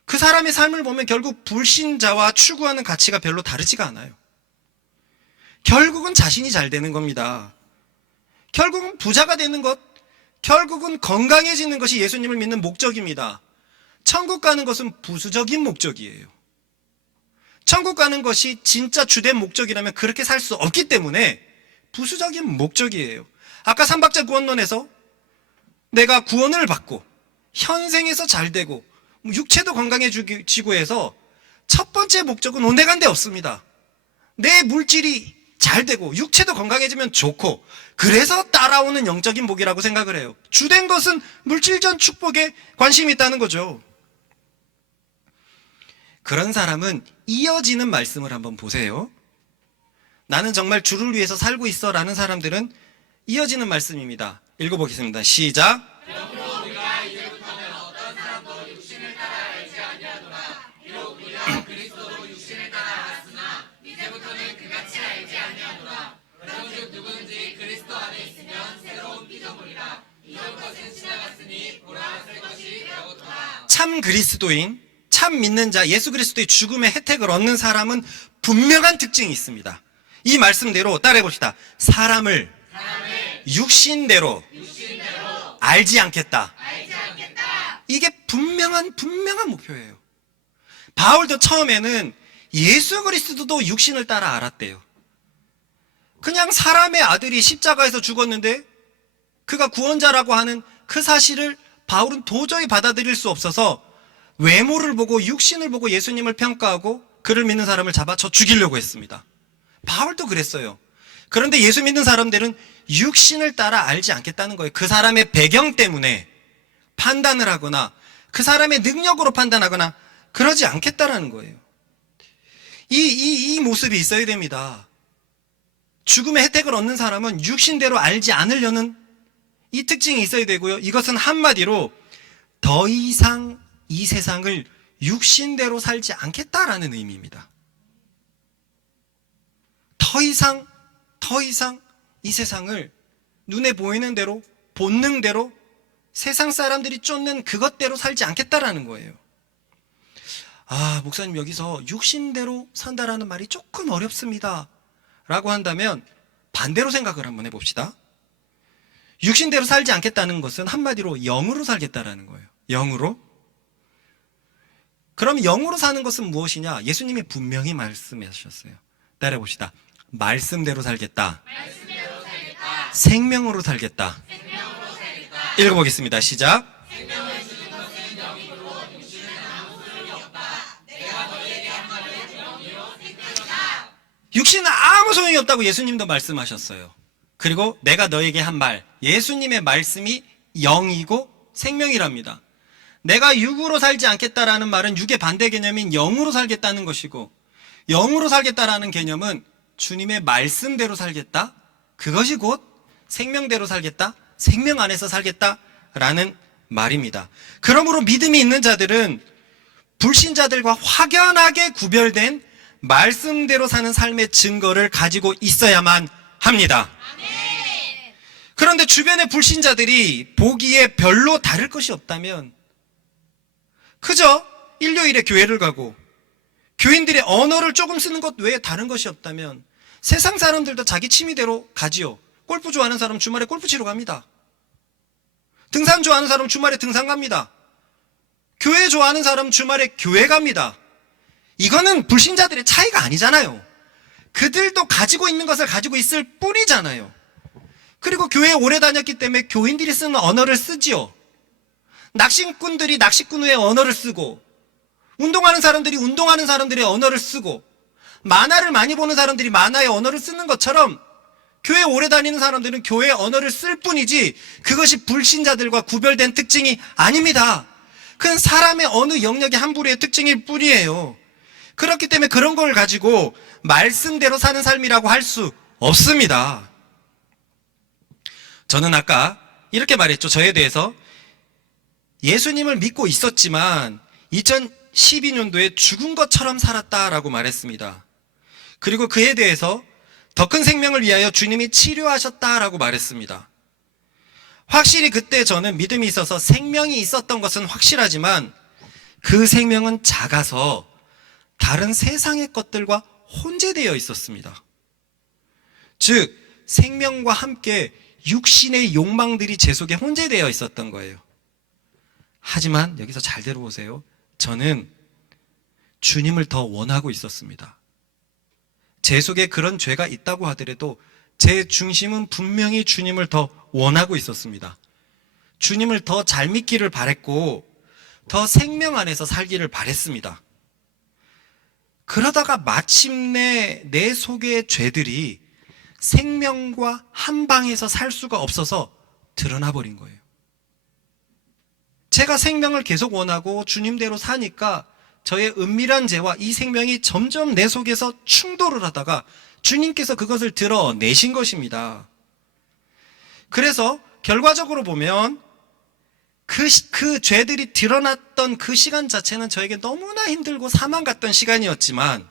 그 사람의 삶을 보면 결국 불신자와 추구하는 가치가 별로 다르지가 않아요. 결국은 자신이 잘 되는 겁니다. 결국은 부자가 되는 것, 결국은 건강해지는 것이 예수님을 믿는 목적입니다. 천국 가는 것은 부수적인 목적이에요. 천국 가는 것이 진짜 주된 목적이라면 그렇게 살 수 없기 때문에 부수적인 목적이에요. 아까 삼박자 구원론에서 내가 구원을 받고 현생에서 잘 되고 육체도 건강해지고 해서 첫 번째 목적은 온데간데 없습니다. 내 물질이 잘 되고 육체도 건강해지면 좋고 그래서 따라오는 영적인 복이라고 생각을 해요. 주된 것은 물질적 축복에 관심이 있다는 거죠. 그런 사람은 이어지는 말씀을 한번 보세요. 나는 정말 주를 위해서 살고 있어 라는 사람들은 이어지는 말씀입니다. 읽어보겠습니다. 시작. 그러므로 우리가 이제부터는 어떤 사람도 육신을 따라 알지 아니하노라. 비록 우리가 그리스도도 육신을 따라 알았으나 이제부터는 그같이 알지 아니하노라. 그런즉 누구든지 그리스도 안에 있으면 새로운 피조물이라. 이전 것은 지나갔으니 보라 새 것이 되었도다. 참 그리스도인, 참 믿는 자, 예수 그리스도의 죽음의 혜택을 얻는 사람은 분명한 특징이 있습니다. 이 말씀대로 따라해 봅시다. 사람을 육신대로 알지 않겠다. 이게 분명한 목표예요. 바울도 처음에는 예수 그리스도도 육신을 따라 알았대요. 그냥 사람의 아들이 십자가에서 죽었는데 그가 구원자라고 하는 그 사실을 바울은 도저히 받아들일 수 없어서 외모를 보고 육신을 보고 예수님을 평가하고 그를 믿는 사람을 잡아쳐 죽이려고 했습니다. 바울도 그랬어요. 그런데 예수 믿는 사람들은 육신을 따라 알지 않겠다는 거예요. 그 사람의 배경 때문에 판단을 하거나 그 사람의 능력으로 판단하거나 그러지 않겠다라는 거예요. 이 모습이 있어야 됩니다. 죽음의 혜택을 얻는 사람은 육신대로 알지 않으려는 이 특징이 있어야 되고요. 이것은 한마디로 더 이상 이 세상을 육신대로 살지 않겠다라는 의미입니다. 더 이상 이 세상을 눈에 보이는 대로 본능대로 세상 사람들이 쫓는 그것대로 살지 않겠다라는 거예요. 아, 목사님 여기서 육신대로 산다라는 말이 조금 어렵습니다 라고 한다면 반대로 생각을 한번 해봅시다. 육신대로 살지 않겠다는 것은 한마디로 영으로 살겠다라는 거예요. 영으로. 그럼 영으로 사는 것은 무엇이냐? 예수님이 분명히 말씀하셨어요. 따라해봅시다. 말씀대로 살겠다. 생명으로 살겠다. 읽어보겠습니다. 시작. 생명을 주는 것은 영이므로 육신은 아무 소용이 없다. 내가 너희에게 한 말은 영이요 생명이다. 육신은 아무 소용이 없다고 예수님도 말씀하셨어요. 그리고 내가 너에게 한 말, 예수님의 말씀이 영이고 생명이랍니다. 내가 육으로 살지 않겠다라는 말은 육의 반대 개념인 영으로 살겠다는 것이고, 영으로 살겠다라는 개념은 주님의 말씀대로 살겠다, 그것이 곧 생명대로 살겠다, 생명 안에서 살겠다라는 말입니다. 그러므로 믿음이 있는 자들은 불신자들과 확연하게 구별된 말씀대로 사는 삶의 증거를 가지고 있어야만 합니다. 그런데 주변의 불신자들이 보기에 별로 다를 것이 없다면 그저 일요일에 교회를 가고 교인들의 언어를 조금 쓰는 것 외에 다른 것이 없다면 세상 사람들도 자기 취미대로 가지요. 골프 좋아하는 사람 주말에 골프 치러 갑니다. 등산 좋아하는 사람 주말에 등산 갑니다. 교회 좋아하는 사람 주말에 교회 갑니다. 이거는 불신자들의 차이가 아니잖아요. 그들도 가지고 있는 것을 가지고 있을 뿐이잖아요. 그리고 교회에 오래 다녔기 때문에 교인들이 쓰는 언어를 쓰지요. 낚시꾼들이 낚시꾼 후에 언어를 쓰고, 운동하는 사람들이 운동하는 사람들의 언어를 쓰고, 만화를 많이 보는 사람들이 만화의 언어를 쓰는 것처럼 교회에 오래 다니는 사람들은 교회의 언어를 쓸 뿐이지 그것이 불신자들과 구별된 특징이 아닙니다. 그건 사람의 어느 영역의 한 부류의 특징일 뿐이에요. 그렇기 때문에 그런 걸 가지고 말씀대로 사는 삶이라고 할 수 없습니다. 저는 아까 이렇게 말했죠. 저에 대해서 예수님을 믿고 있었지만 2012년도에 죽은 것처럼 살았다라고 말했습니다. 그리고 그에 대해서 더 큰 생명을 위하여 주님이 치료하셨다라고 말했습니다. 확실히 그때 저는 믿음이 있어서 생명이 있었던 것은 확실하지만 그 생명은 작아서 다른 세상의 것들과 혼재되어 있었습니다. 즉 생명과 함께 육신의 욕망들이 제 속에 혼재되어 있었던 거예요. 하지만 여기서 잘 들어보세요. 저는 주님을 더 원하고 있었습니다. 제 속에 그런 죄가 있다고 하더라도 제 중심은 분명히 주님을 더 원하고 있었습니다. 주님을 더 잘 믿기를 바랬고 더 생명 안에서 살기를 바랬습니다. 그러다가 마침내 내 속의 죄들이 생명과 한 방에서 살 수가 없어서 드러나 버린 거예요. 제가 생명을 계속 원하고 주님대로 사니까 저의 은밀한 죄와 이 생명이 점점 내 속에서 충돌을 하다가 주님께서 그것을 드러내신 것입니다. 그래서 결과적으로 보면 그 죄들이 드러났던 그 시간 자체는 저에게 너무나 힘들고 사망 같던 시간이었지만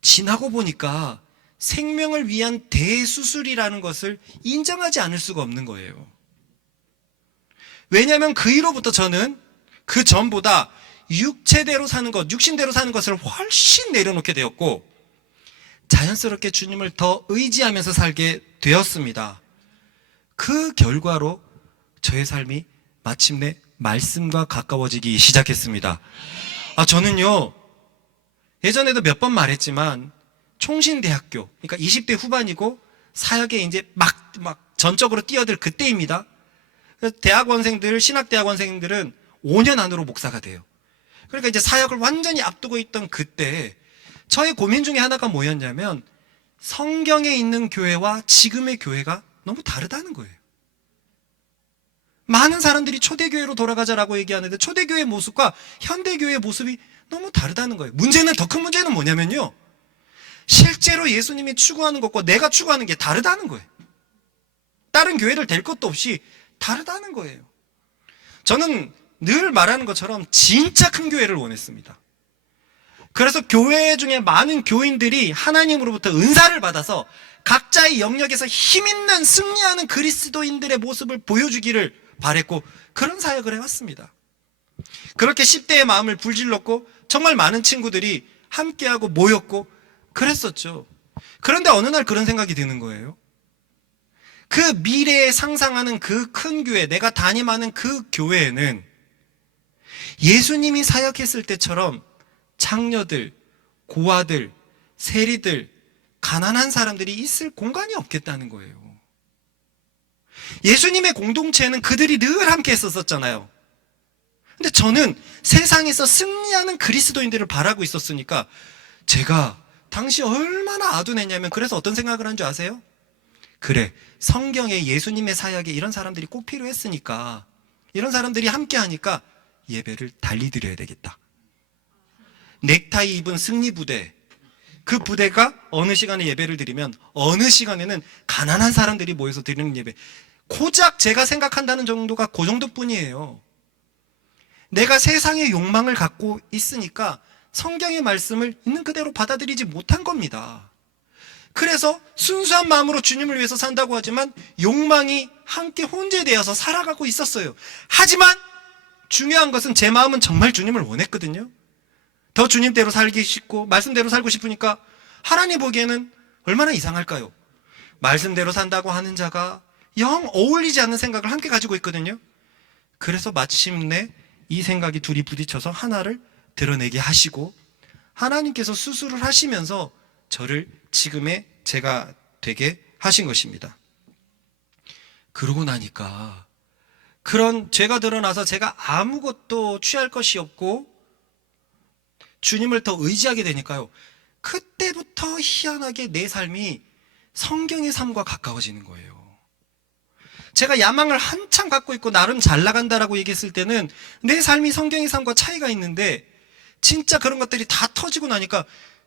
지나고 보니까 생명을 위한 대수술이라는 것을 인정하지 않을 수가 없는 거예요. 왜냐하면 그 이후로부터 저는 그 전보다 육체대로 사는 것, 육신대로 사는 것을 훨씬 내려놓게 되었고 자연스럽게 주님을 더 의지하면서 살게 되었습니다. 그 결과로 저의 삶이 마침내 말씀과 가까워지기 시작했습니다. 저는요 예전에도 몇 번 말했지만 총신대학교, 그러니까 20대 후반이고 사역에 이제 막 전적으로 뛰어들 그때입니다. 그래서 대학원생들, 신학대학원생들은 5년 안으로 목사가 돼요. 그러니까 이제 사역을 완전히 앞두고 있던 그때 저의 고민 중에 하나가 뭐였냐면 성경에 있는 교회와 지금의 교회가 너무 다르다는 거예요. 많은 사람들이 초대교회로 돌아가자라고 얘기하는데 초대교회의 모습과 현대교회의 모습이 너무 다르다는 거예요. 더 큰 문제는 뭐냐면요, 실제로 예수님이 추구하는 것과 내가 추구하는 게 다르다는 거예요. 다른 교회를 될 것도 없이 다르다는 거예요. 저는 늘 말하는 것처럼 진짜 큰 교회를 원했습니다. 그래서 교회 중에 많은 교인들이 하나님으로부터 은사를 받아서 각자의 영역에서 힘있는 승리하는 그리스도인들의 모습을 보여주기를 바랬고 그런 사역을 해왔습니다. 그렇게 10대의 마음을 불질렀고 정말 많은 친구들이 함께하고 모였고 그랬었죠. 그런데 어느 날 그런 생각이 드는 거예요. 그 미래에 상상하는 그 큰 교회, 내가 담임하는 그 교회에는 예수님이 사역했을 때처럼 창녀들, 고아들, 세리들, 가난한 사람들이 있을 공간이 없겠다는 거예요. 예수님의 공동체는 그들이 늘 함께 했었잖아요. 근데 저는 세상에서 승리하는 그리스도인들을 바라고 있었으니까 제가 당시 얼마나 아둔했냐면 그래서 어떤 생각을 한 줄 아세요? 그래, 성경에 예수님의 사역에 이런 사람들이 꼭 필요했으니까 이런 사람들이 함께 하니까 예배를 달리 드려야 되겠다. 넥타이 입은 승리부대, 그 부대가 어느 시간에 예배를 드리면 어느 시간에는 가난한 사람들이 모여서 드리는 예배, 고작 제가 생각한다는 정도가 그 정도뿐이에요. 내가 세상의 욕망을 갖고 있으니까 성경의 말씀을 있는 그대로 받아들이지 못한 겁니다. 그래서 순수한 마음으로 주님을 위해서 산다고 하지만 욕망이 함께 혼재되어서 살아가고 있었어요. 하지만 중요한 것은 제 마음은 정말 주님을 원했거든요. 더 주님대로 살기 싶고 말씀대로 살고 싶으니까 하나님 보기에는 얼마나 이상할까요? 말씀대로 산다고 하는 자가 영 어울리지 않는 생각을 함께 가지고 있거든요. 그래서 마침내 이 생각이 둘이 부딪혀서 하나를 드러내게 하시고 하나님께서 수술을 하시면서 저를 지금의 제가 되게 하신 것입니다. 그러고 나니까 그런 죄가 드러나서 제가 아무것도 취할 것이 없고 주님을 더 의지하게 되니까요. 그때부터 희한하게 내 삶이 성경의 삶과 가까워지는 거예요. 제가 야망을 한참 갖고 있고 나름 잘 나간다라고 얘기했을 때는 내 삶이 성경의 삶과 차이가 있는데 진짜 그런 것들이 다 터지고 나니까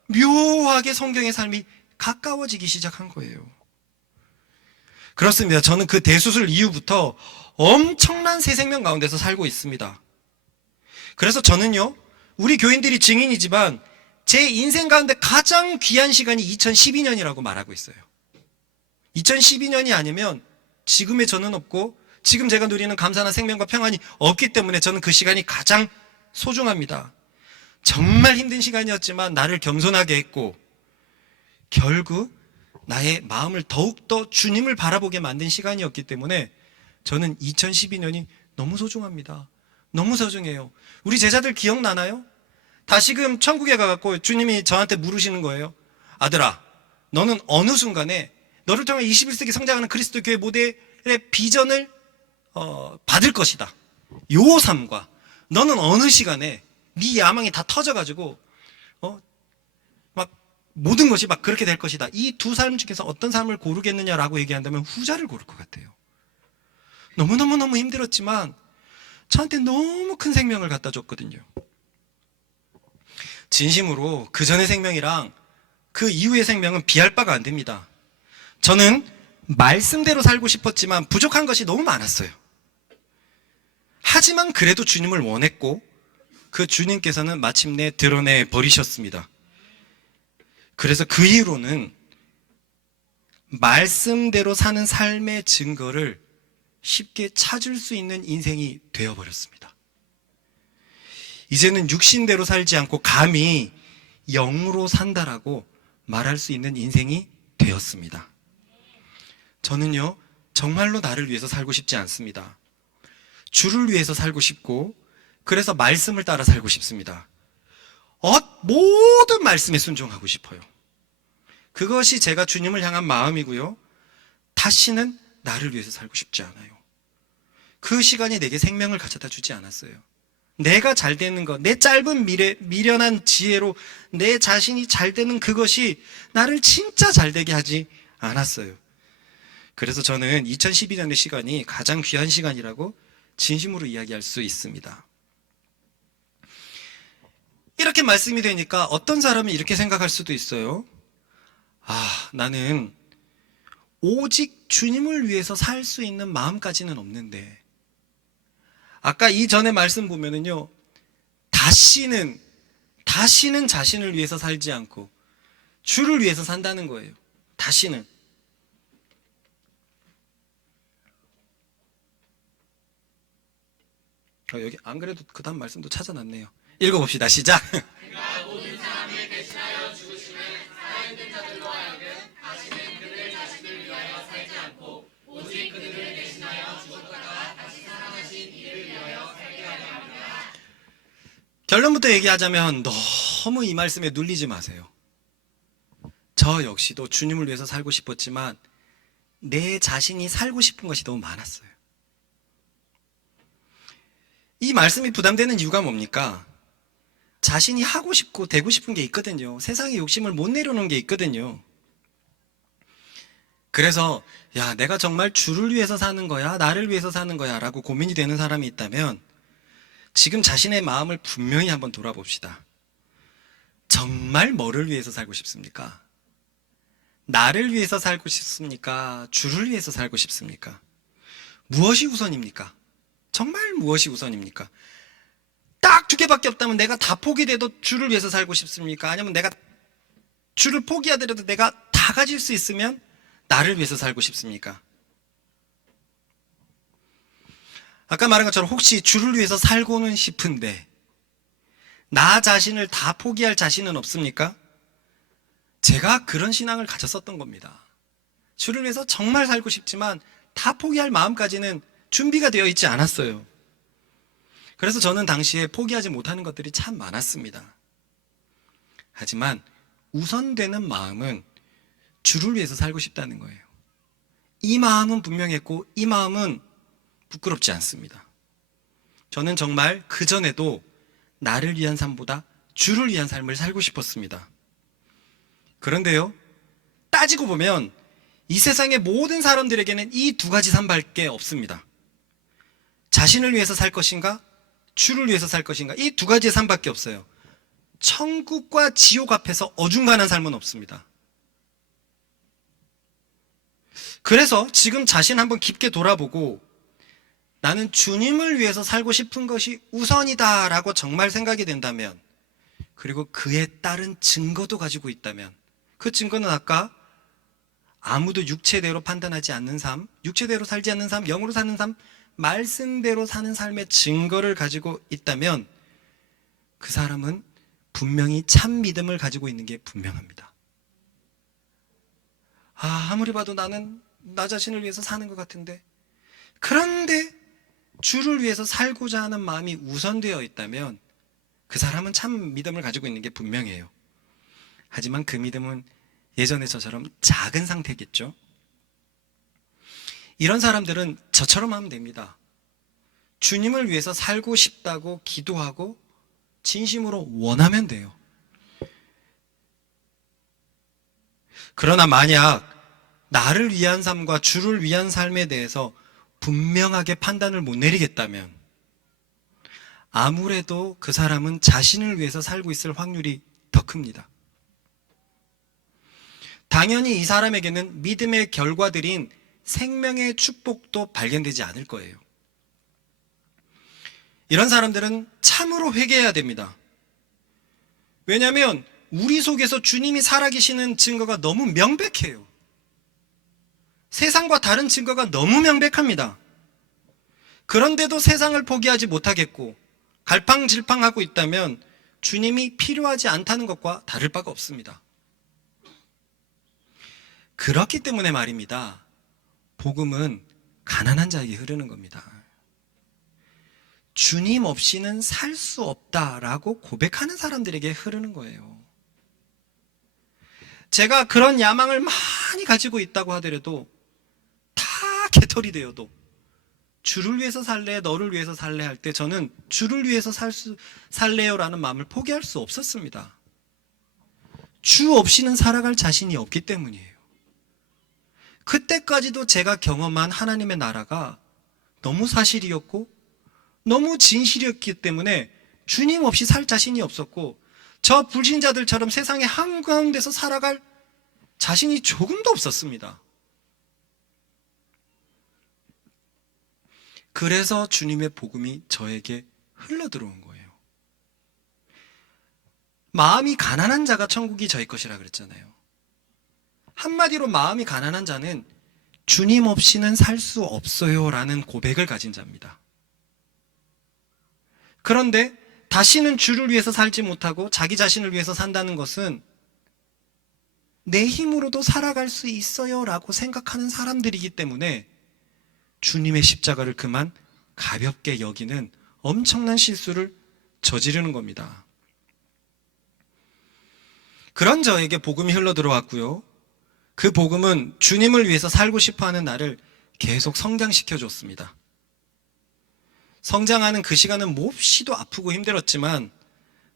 묘하게 성경의 삶이 가까워지기 시작한 거예요. 그렇습니다. 저는 그 대수술 이후부터 엄청난 새 생명 가운데서 살고 있습니다. 그래서 저는요, 우리 교인들이 증인이지만 제 인생 가운데 가장 귀한 시간이 2012년이라고 말하고 있어요. 2012년이 아니면 지금의 저는 없고 지금 제가 누리는 감사나 생명과 평안이 없기 때문에 저는 그 시간이 가장 소중합니다. 정말 힘든 시간이었지만 나를 겸손하게 했고 결국 나의 마음을 더욱더 주님을 바라보게 만든 시간이었기 때문에 저는 2012년이 너무 소중합니다. 너무 소중해요. 우리 제자들 기억나나요? 다시금 천국에 가갖고 주님이 저한테 물으시는 거예요. 아들아, 너는 어느 순간에 너를 통해 21세기 성장하는 그리스도 교회 모델의 비전을 받을 것이다. 요 삶과 너는 어느 시간에 네 야망이 다 터져가지고 막 모든 것이 막 그렇게 될 것이다. 이 두 삶 중에서 어떤 삶을 고르겠느냐라고 얘기한다면 후자를 고를 것 같아요. 너무너무 힘들었지만 저한테 너무 큰 생명을 갖다 줬거든요. 진심으로 그 전의 생명이랑 그 이후의 생명은 비할 바가 안 됩니다. 저는 말씀대로 살고 싶었지만 부족한 것이 너무 많았어요. 하지만 그래도 주님을 원했고 그 주님께서는 마침내 드러내 버리셨습니다. 그래서 그 이후로는 말씀대로 사는 삶의 증거를 쉽게 찾을 수 있는 인생이 되어버렸습니다. 이제는 육신대로 살지 않고 감히 영으로 산다라고 말할 수 있는 인생이 되었습니다. 저는요, 정말로 나를 위해서 살고 싶지 않습니다. 주를 위해서 살고 싶고, 그래서 말씀을 따라 살고 싶습니다. 모든 말씀에 순종하고 싶어요. 그것이 제가 주님을 향한 마음이고요. 다시는 나를 위해서 살고 싶지 않아요. 그 시간이 내게 생명을 가져다 주지 않았어요. 내가 잘 되는 것, 내 짧은 미련한 지혜로 내 자신이 잘 되는 그것이 나를 진짜 잘 되게 하지 않았어요. 그래서 저는 2012년의 시간이 가장 귀한 시간이라고 진심으로 이야기할 수 있습니다. 이렇게 말씀이 되니까 어떤 사람은 이렇게 생각할 수도 있어요. 나는 오직 주님을 위해서 살 수 있는 마음까지는 없는데, 아까 이전에 말씀 보면은요, 다시는 자신을 위해서 살지 않고 주를 위해서 산다는 거예요. 다시는. 여기 안 그래도 그 다음 말씀도 찾아놨네요. 읽어봅시다. 시작. 그가 모든 사람을 대신하여 죽으시는 살아있는 자들로 하여금 다시는 그들 자신을 위하여 살지 않고 오직 그들을 대신하여 죽었다가 다시 살아나신 이를 위하여 살게 하려 합니다. 결론부터 얘기하자면 너무 이 말씀에 눌리지 마세요. 저 역시도 주님을 위해서 살고 싶었지만 내 자신이 살고 싶은 것이 너무 많았어요. 이 말씀이 부담되는 이유가 뭡니까? 자신이 하고 싶고 되고 싶은 게 있거든요. 세상의 욕심을 못 내려놓은 게 있거든요. 그래서 내가 정말 주를 위해서 사는 거야? 나를 위해서 사는 거야? 라고 고민이 되는 사람이 있다면 지금 자신의 마음을 분명히 한번 돌아봅시다. 정말 뭐를 위해서 살고 싶습니까? 나를 위해서 살고 싶습니까? 주를 위해서 살고 싶습니까? 무엇이 우선입니까? 정말 무엇이 우선입니까? 딱 2개밖에 없다면 내가 다 포기돼도 주를 위해서 살고 싶습니까? 아니면 내가 주를 포기하더라도 내가 다 가질 수 있으면 나를 위해서 살고 싶습니까? 아까 말한 것처럼 혹시 주를 위해서 살고는 싶은데 나 자신을 다 포기할 자신은 없습니까? 제가 그런 신앙을 가졌었던 겁니다. 주를 위해서 정말 살고 싶지만 다 포기할 마음까지는 준비가 되어 있지 않았어요. 그래서 저는 당시에 포기하지 못하는 것들이 참 많았습니다. 하지만 우선되는 마음은 주를 위해서 살고 싶다는 거예요. 이 마음은 분명했고 이 마음은 부끄럽지 않습니다. 저는 정말 그전에도 나를 위한 삶보다 주를 위한 삶을 살고 싶었습니다. 그런데요, 따지고 보면 이 세상의 모든 사람들에게는 이 2가지 삶밖에 없습니다. 자신을 위해서 살 것인가, 주를 위해서 살 것인가, 이 2가지의 삶밖에 없어요. 천국과 지옥 앞에서 어중간한 삶은 없습니다. 그래서 지금 자신 한번 깊게 돌아보고 나는 주님을 위해서 살고 싶은 것이 우선이다 라고 정말 생각이 된다면, 그리고 그에 따른 증거도 가지고 있다면, 그 증거는 아까 아무도 육체대로 판단하지 않는 삶, 육체대로 살지 않는 삶, 영으로 사는 삶, 말씀대로 사는 삶의 증거를 가지고 있다면 그 사람은 분명히 참 믿음을 가지고 있는 게 분명합니다. 아무리 봐도 나는 나 자신을 위해서 사는 것 같은데, 그런데 주를 위해서 살고자 하는 마음이 우선되어 있다면 그 사람은 참 믿음을 가지고 있는 게 분명해요. 하지만 그 믿음은 예전에 저처럼 작은 상태겠죠. 이런 사람들은 저처럼 하면 됩니다. 주님을 위해서 살고 싶다고 기도하고 진심으로 원하면 돼요. 그러나 만약 나를 위한 삶과 주를 위한 삶에 대해서 분명하게 판단을 못 내리겠다면 아무래도 그 사람은 자신을 위해서 살고 있을 확률이 더 큽니다. 당연히 이 사람에게는 믿음의 결과들인 생명의 축복도 발견되지 않을 거예요. 이런 사람들은 참으로 회개해야 됩니다. 왜냐하면 우리 속에서 주님이 살아계시는 증거가 너무 명백해요. 세상과 다른 증거가 너무 명백합니다. 그런데도 세상을 포기하지 못하겠고 갈팡질팡하고 있다면 주님이 필요하지 않다는 것과 다를 바가 없습니다. 그렇기 때문에 말입니다. 복음은 가난한 자에게 흐르는 겁니다. 주님 없이는 살 수 없다라고 고백하는 사람들에게 흐르는 거예요. 제가 그런 야망을 많이 가지고 있다고 하더라도 다 개털이 되어도 주를 위해서 살래, 너를 위해서 살래 할 때 저는 주를 위해서 살래요라는 마음을 포기할 수 없었습니다. 주 없이는 살아갈 자신이 없기 때문이에요. 그때까지도 제가 경험한 하나님의 나라가 너무 사실이었고 너무 진실이었기 때문에 주님 없이 살 자신이 없었고 저 불신자들처럼 세상의 한가운데서 살아갈 자신이 조금도 없었습니다. 그래서 주님의 복음이 저에게 흘러들어온 거예요. 마음이 가난한 자가 천국이 저희 것이라 그랬잖아요. 한마디로 마음이 가난한 자는 주님 없이는 살 수 없어요 라는 고백을 가진 자입니다. 그런데 다시는 주를 위해서 살지 못하고 자기 자신을 위해서 산다는 것은 내 힘으로도 살아갈 수 있어요 라고 생각하는 사람들이기 때문에 주님의 십자가를 그만 가볍게 여기는 엄청난 실수를 저지르는 겁니다. 그런 저에게 복음이 흘러들어왔고요. 그 복음은 주님을 위해서 살고 싶어하는 나를 계속 성장시켜 줬습니다. 성장하는 그 시간은 몹시도 아프고 힘들었지만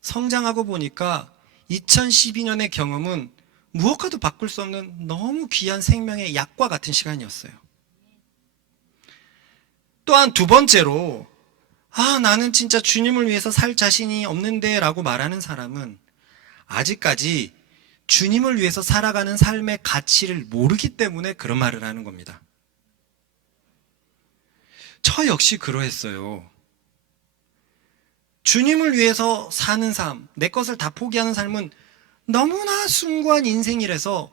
성장하고 보니까 2012년의 경험은 무엇과도 바꿀 수 없는 너무 귀한 생명의 약과 같은 시간이었어요. 또한 2번째로 나는 진짜 주님을 위해서 살 자신이 없는데 라고 말하는 사람은 아직까지 주님을 위해서 살아가는 삶의 가치를 모르기 때문에 그런 말을 하는 겁니다. 저 역시 그러했어요. 주님을 위해서 사는 삶, 내 것을 다 포기하는 삶은 너무나 숭고한 인생이라서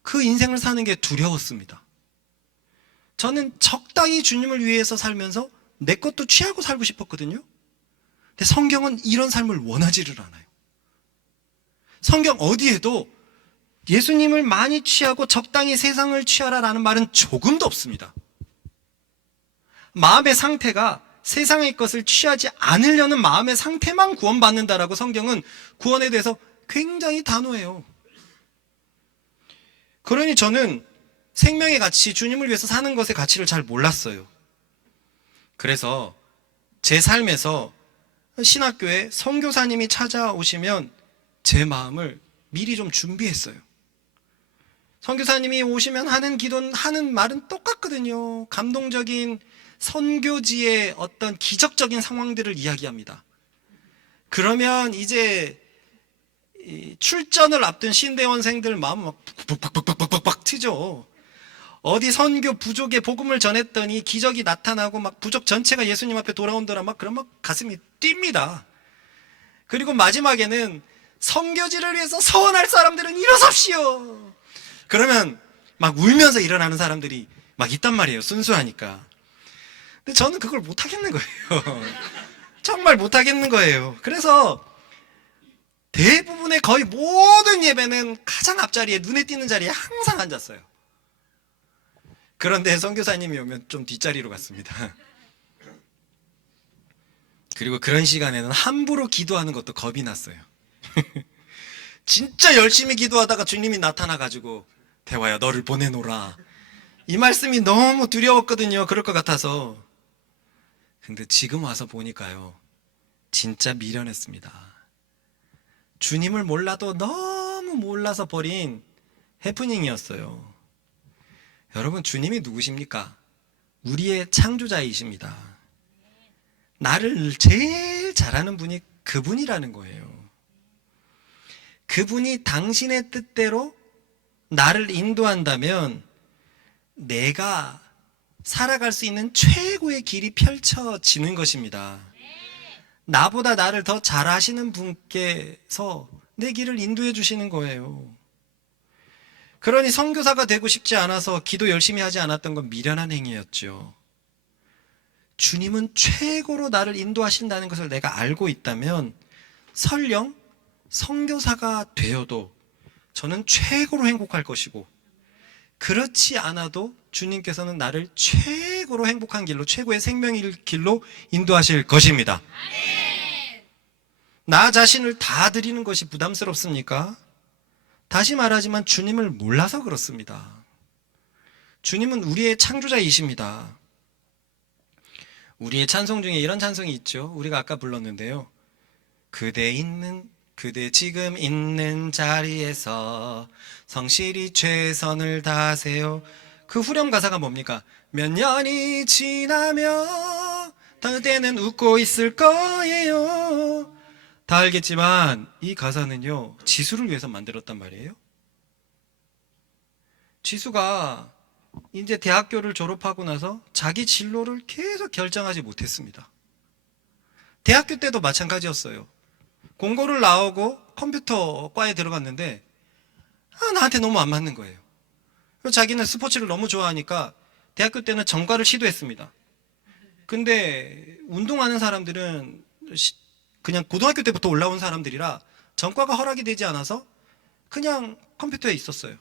그 인생을 사는 게 두려웠습니다. 저는 적당히 주님을 위해서 살면서 내 것도 취하고 살고 싶었거든요. 근데 성경은 이런 삶을 원하지를 않아요. 성경 어디에도 예수님을 많이 취하고 적당히 세상을 취하라라는 말은 조금도 없습니다. 마음의 상태가 세상의 것을 취하지 않으려는 마음의 상태만 구원받는다라고 성경은 구원에 대해서 굉장히 단호해요. 그러니 저는 생명의 가치, 주님을 위해서 사는 것의 가치를 잘 몰랐어요. 그래서 제 삶에서 신학교에 선교사님이 찾아오시면 제 마음을 미리 좀 준비했어요. 선교사님이 오시면 하는 기도는, 하는 말은 똑같거든요. 감동적인 선교지의 어떤 기적적인 상황들을 이야기합니다. 그러면 이제 출전을 앞둔 신대원생들 마음은 막 팍팍팍팍팍팍 튀죠. 어디 선교 부족에 복음을 전했더니 기적이 나타나고 막 부족 전체가 예수님 앞에 돌아온더라, 막 그럼 막 가슴이 뜁니다. 그리고 마지막에는 선교지를 위해서 서원할 사람들은 일어섭시오. 그러면 막 울면서 일어나는 사람들이 막 있단 말이에요. 순수하니까. 근데 저는 그걸 못 하겠는 거예요. 정말 못 하겠는 거예요. 그래서 대부분의 거의 모든 예배는 가장 앞자리에, 눈에 띄는 자리에 항상 앉았어요. 그런데 선교사님이 오면 좀 뒷자리로 갔습니다. 그리고 그런 시간에는 함부로 기도하는 것도 겁이 났어요. 진짜 열심히 기도하다가 주님이 나타나가지고 대화야 너를 보내노라, 이 말씀이 너무 두려웠거든요. 그럴 것 같아서. 근데 지금 와서 보니까요, 진짜 미련했습니다. 주님을 몰라도 너무 몰라서 버린 해프닝이었어요. 여러분, 주님이 누구십니까? 우리의 창조자이십니다. 나를 제일 잘하는 분이 그분이라는 거예요. 그분이 당신의 뜻대로 나를 인도한다면 내가 살아갈 수 있는 최고의 길이 펼쳐지는 것입니다. 나보다 나를 더 잘 아시는 분께서 내 길을 인도해 주시는 거예요. 그러니 선교사가 되고 싶지 않아서 기도 열심히 하지 않았던 건 미련한 행위였죠. 주님은 최고로 나를 인도하신다는 것을 내가 알고 있다면 설령 선교사가 되어도 저는 최고로 행복할 것이고, 그렇지 않아도 주님께서는 나를 최고로 행복한 길로, 최고의 생명의 길로 인도하실 것입니다. 나 자신을 다 드리는 것이 부담스럽습니까? 다시 말하지만 주님을 몰라서 그렇습니다. 주님은 우리의 창조자이십니다. 우리의 찬송 중에 이런 찬송이 있죠. 우리가 아까 불렀는데요. 그대 지금 있는 자리에서 성실히 최선을 다하세요. 그 후렴 가사가 뭡니까? 몇 년이 지나며 그대는 웃고 있을 거예요. 다 알겠지만 이 가사는요, 지수를 위해서 만들었단 말이에요. 지수가 이제 대학교를 졸업하고 나서 자기 진로를 계속 결정하지 못했습니다. 대학교 때도 마찬가지였어요. 공고를 나오고 컴퓨터과에 들어갔는데 나한테 너무 안 맞는 거예요. 자기는 스포츠를 너무 좋아하니까 대학교 때는 전과를 시도했습니다. 근데 운동하는 사람들은 그냥 고등학교 때부터 올라온 사람들이라 전과가 허락이 되지 않아서 그냥 컴퓨터에 있었어요.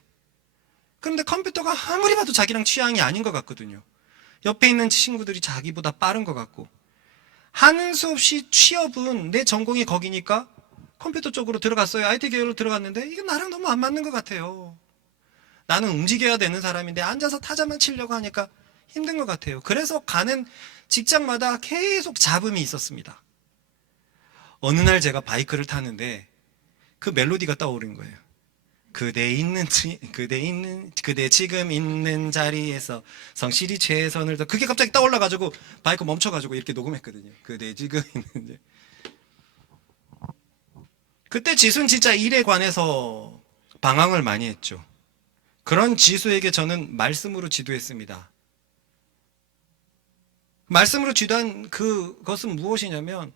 그런데 컴퓨터가 아무리 봐도 자기랑 취향이 아닌 것 같거든요. 옆에 있는 친구들이 자기보다 빠른 것 같고, 하는 수 없이 취업은 내 전공이 거기니까 컴퓨터 쪽으로 들어갔어요. IT 계열로 들어갔는데 이게 나랑 너무 안 맞는 것 같아요. 나는 움직여야 되는 사람인데 앉아서 타자만 치려고 하니까 힘든 것 같아요. 그래서 가는 직장마다 계속 잡음이 있었습니다. 어느 날 제가 바이크를 타는데 그 멜로디가 떠오른 거예요. 그대 지금 있는 자리에서 성실히 최선을 다. 그게 갑자기 떠올라가지고 바이크 멈춰가지고 이렇게 녹음했거든요. 그대 지금 있는. 그때 지수는 진짜 일에 관해서 방황을 많이 했죠. 그런 지수에게 저는 말씀으로 지도했습니다. 말씀으로 지도한 그것은 무엇이냐면,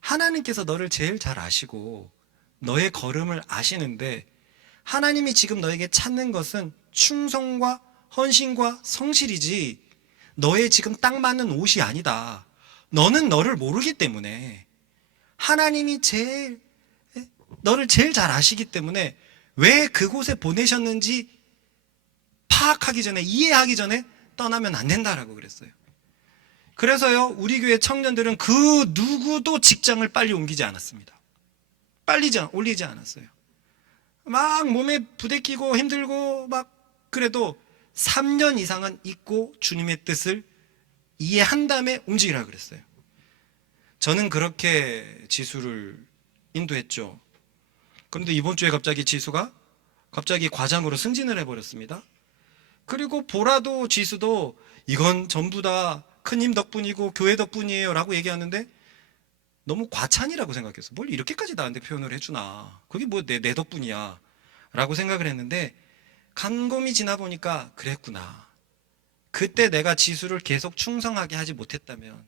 하나님께서 너를 제일 잘 아시고 너의 걸음을 아시는데 하나님이 지금 너에게 찾는 것은 충성과 헌신과 성실이지 너의 지금 딱 맞는 옷이 아니다. 너는 너를 모르기 때문에 하나님이 너를 제일 잘 아시기 때문에 왜 그곳에 보내셨는지 파악하기 전에, 이해하기 전에 떠나면 안 된다라고 그랬어요. 그래서요, 우리 교회 청년들은 그 누구도 직장을 빨리 옮기지 않았습니다. 올리지 않았어요. 막 몸에 부대끼고 힘들고 막 그래도 3년 이상은 있고 주님의 뜻을 이해한 다음에 움직이라 그랬어요. 저는 그렇게 지수를 인도했죠. 그런데 이번 주에 갑자기 지수가 과장으로 승진을 해버렸습니다. 그리고 보라도 지수도 이건 전부 다 큰님 덕분이고 교회 덕분이에요 라고 얘기하는데 너무 과찬이라고 생각했어. 뭘 이렇게까지 나한테 표현을 해주나. 그게 뭐 내 덕분이야 라고 생각을 했는데 곰곰이 지나 보니까 그랬구나. 그때 내가 지수를 계속 충성하게 하지 못했다면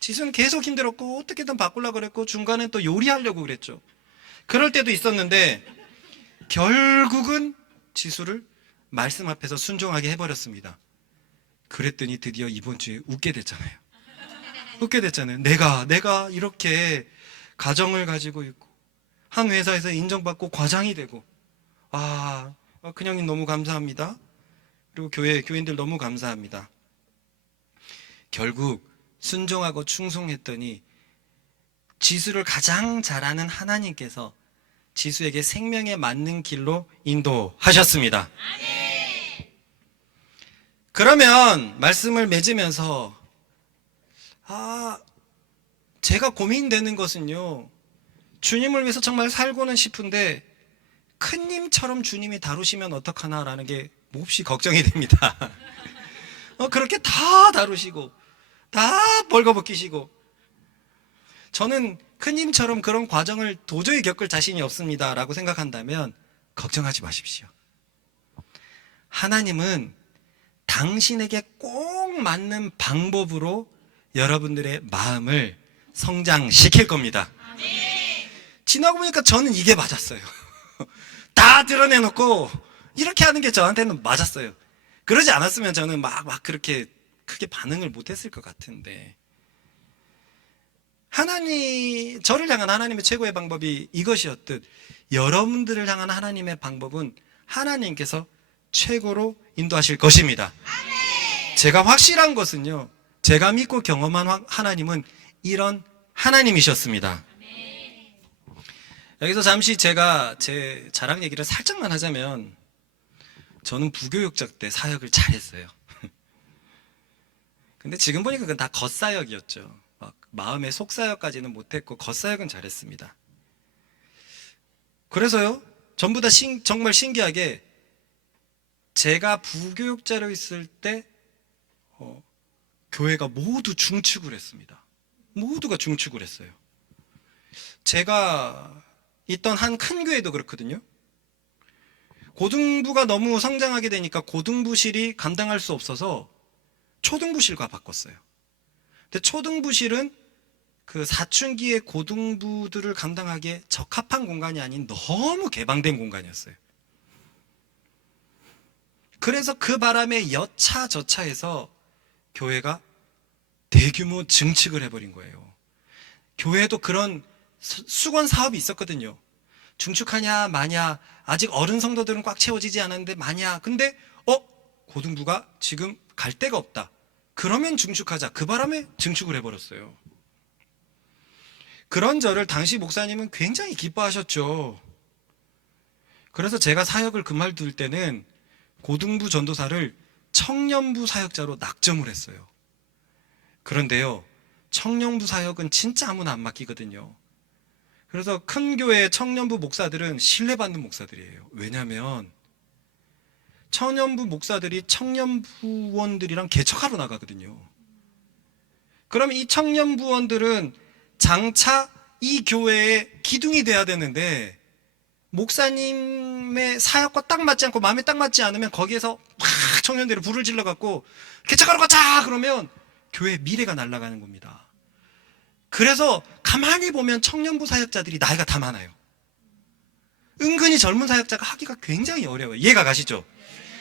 지수는 계속 힘들었고 어떻게든 바꾸려고 그랬고 중간에 또 요리하려고 그랬죠. 그럴 때도 있었는데 결국은 지수를 말씀 앞에서 순종하게 해버렸습니다. 그랬더니 드디어 이번 주에 웃게 됐잖아요. 내가 이렇게 가정을 가지고 있고 한 회사에서 인정받고 과장이 되고 큰형님 너무 감사합니다. 그리고 교인들 너무 감사합니다. 결국 순종하고 충성했더니 지수를 가장 잘 아는 하나님께서 지수에게 생명에 맞는 길로 인도하셨습니다. 그러면 말씀을 맺으면서 제가 고민되는 것은요, 주님을 위해서 정말 살고는 싶은데 큰님처럼 주님이 다루시면 어떡하나라는 게 몹시 걱정이 됩니다. 그렇게 다 다루시고 다 벌거벗기시고 저는 큰님처럼 그런 과정을 도저히 겪을 자신이 없습니다 라고 생각한다면 걱정하지 마십시오. 하나님은 당신에게 꼭 맞는 방법으로 여러분들의 마음을 성장시킬 겁니다. 지나고 보니까 저는 이게 맞았어요. 다 드러내놓고 이렇게 하는 게 저한테는 맞았어요. 그러지 않았으면 저는 막 그렇게 크게 반응을 못했을 것 같은데 저를 향한 하나님의 최고의 방법이 이것이었듯 여러분들을 향한 하나님의 방법은 하나님께서 최고로 인도하실 것입니다. 제가 확실한 것은요, 제가 믿고 경험한 하나님은 이런 하나님이셨습니다. 여기서 잠시 제가 제 자랑 얘기를 살짝만 하자면 저는 부교육자 때 사역을 잘했어요. 근데 지금 보니까 그건 다 겉사역이었죠. 막 마음의 속사역까지는 못했고 겉사역은 잘했습니다. 그래서요, 전부 다 정말 신기하게 제가 부교육자로 있을 때 교회가 모두 중축을 했습니다. 모두가 중축을 했어요. 제가 있던 한 큰 교회도 그렇거든요. 고등부가 너무 성장하게 되니까 고등부실이 감당할 수 없어서 초등부실과 바꿨어요. 근데 초등부실은 그 사춘기의 고등부들을 감당하기에 적합한 공간이 아닌 너무 개방된 공간이었어요. 그래서 그 바람에 여차저차해서 교회가 대규모 증축을 해버린 거예요. 교회도 그런 수건 사업이 있었거든요. 중축하냐 마냐, 아직 어른 성도들은 꽉 채워지지 않았는데 마냐. 근데 고등부가 지금 갈 데가 없다. 그러면 중축하자. 그 바람에 증축을 해버렸어요. 그런 저를 당시 목사님은 굉장히 기뻐하셨죠. 그래서 제가 사역을 그만둘 때는 고등부 전도사를 청년부 사역자로 낙점을 했어요. 그런데요, 청년부 사역은 진짜 아무나 안 맡기거든요. 그래서 큰 교회의 청년부 목사들은 신뢰받는 목사들이에요. 왜냐하면 청년부 목사들이 청년부원들이랑 개척하러 나가거든요. 그럼 이 청년부원들은 장차 이 교회의 기둥이 돼야 되는데 목사님의 사역과 딱 맞지 않고 마음에 딱 맞지 않으면 거기에서 막 청년들이 불을 질러갖고 개척하러 가자 그러면 교회의 미래가 날아가는 겁니다. 그래서 가만히 보면 청년부 사역자들이 나이가 다 많아요. 은근히 젊은 사역자가 하기가 굉장히 어려워요. 이해가 가시죠?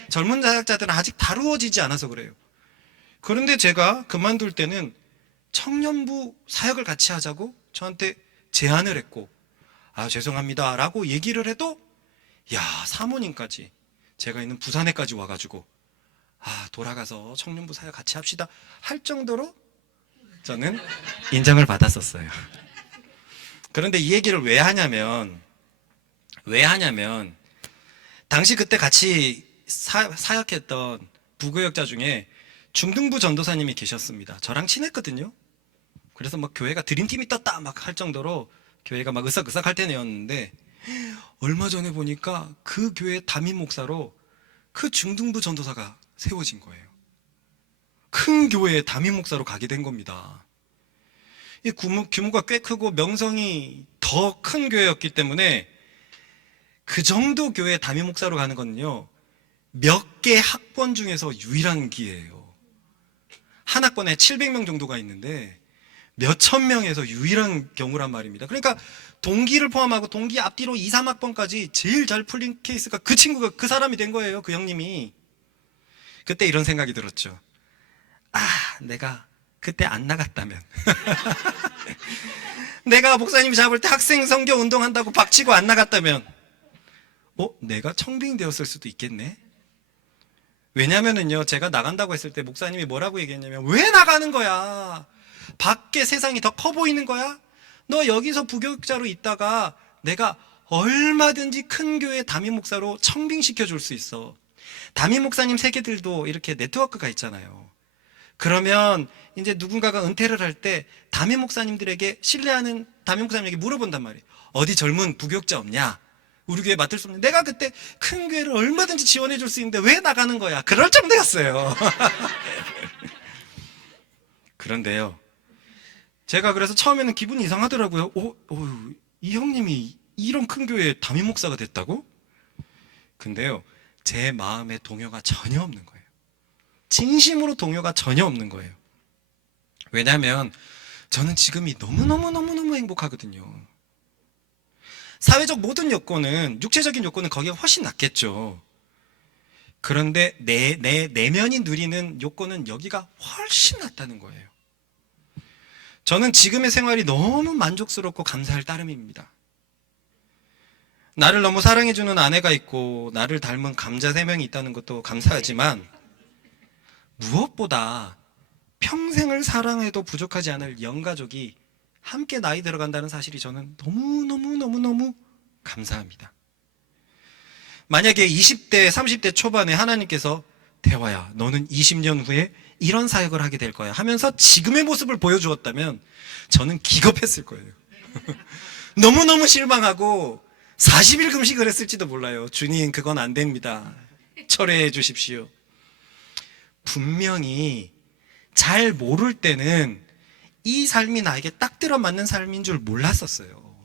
젊은 사역자들은 아직 다루어지지 않아서 그래요. 그런데 제가 그만둘 때는 청년부 사역을 같이 하자고 저한테 제안을 했고, 아, 죄송합니다 라고 얘기를 해도, 야, 사모님까지, 제가 있는 부산에까지 와가지고, 아, 돌아가서 청년부 사역 같이 합시다 할 정도로 저는 인정을 받았었어요. 그런데 이 얘기를 왜 하냐면 당시 그때 같이 사역했던 부교역자 중에 중등부 전도사님이 계셨습니다. 저랑 친했거든요. 그래서 막 교회가 드림팀이 떴다 막 할 정도로 교회가 막 으싹으싹할 때였는데, 얼마 전에 보니까 그 교회 담임 목사로 그 중등부 전도사가 세워진 거예요. 큰 교회에 담임 목사로 가게 된 겁니다. 이 규모가 꽤 크고 명성이 더 큰 교회였기 때문에 그 정도 교회 담임 목사로 가는 거는요, 몇 개 학번 중에서 유일한 기회예요. 한 학번에 700명 정도가 있는데 몇천 명에서 유일한 경우란 말입니다. 그러니까 동기를 포함하고 동기 앞뒤로 2, 3학번까지 제일 잘 풀린 케이스가 그 친구가, 그 사람이 된 거예요. 그 형님이. 그때 이런 생각이 들었죠. 아, 내가 그때 안 나갔다면 내가 목사님이 잡을 때 학생 선교 운동한다고 박치고 안 나갔다면 내가 청빙 되었을 수도 있겠네. 왜냐면은요, 제가 나간다고 했을 때 목사님이 뭐라고 얘기했냐면, 왜 나가는 거야? 밖에 세상이 더 커 보이는 거야? 너 여기서 부교육자로 있다가 내가 얼마든지 큰 교회 담임 목사로 청빙시켜 줄 수 있어. 담임 목사님 세계들도 이렇게 네트워크가 있잖아요. 그러면 이제 누군가가 은퇴를 할 때 담임 목사님들에게, 신뢰하는 담임 목사님에게 물어본단 말이에요. 어디 젊은 부교육자 없냐? 우리 교회 맡을 수 없는. 내가 그때 큰 교회를 얼마든지 지원해 줄 수 있는데 왜 나가는 거야? 그럴 정도였어요. 그런데요, 제가 그래서 처음에는 기분이 이상하더라고요. 이 형님이 이런 큰 교회에 담임 목사가 됐다고? 근데요, 제 마음에 동요가 전혀 없는 거예요. 진심으로 동요가 전혀 없는 거예요. 왜냐하면 저는 지금이 너무너무너무너무 행복하거든요. 사회적 모든 요건은, 육체적인 요건은 거기가 훨씬 낫겠죠. 그런데 내 내면이 누리는 요건은 여기가 훨씬 낫다는 거예요. 저는 지금의 생활이 너무 만족스럽고 감사할 따름입니다. 나를 너무 사랑해주는 아내가 있고 나를 닮은 감자 3명이 있다는 것도 감사하지만, 무엇보다 평생을 사랑해도 부족하지 않을 영가족이 함께 나이 들어간다는 사실이 저는 너무너무너무너무 감사합니다. 만약에 20대, 30대 초반에 하나님께서, 대화야, 너는 20년 후에 이런 사역을 하게 될 거야 하면서 지금의 모습을 보여주었다면 저는 기겁했을 거예요. 너무너무 실망하고 40일 금식을 했을지도 몰라요. 주님, 그건 안 됩니다. 철회해 주십시오. 분명히 잘 모를 때는 이 삶이 나에게 딱 들어맞는 삶인 줄 몰랐었어요.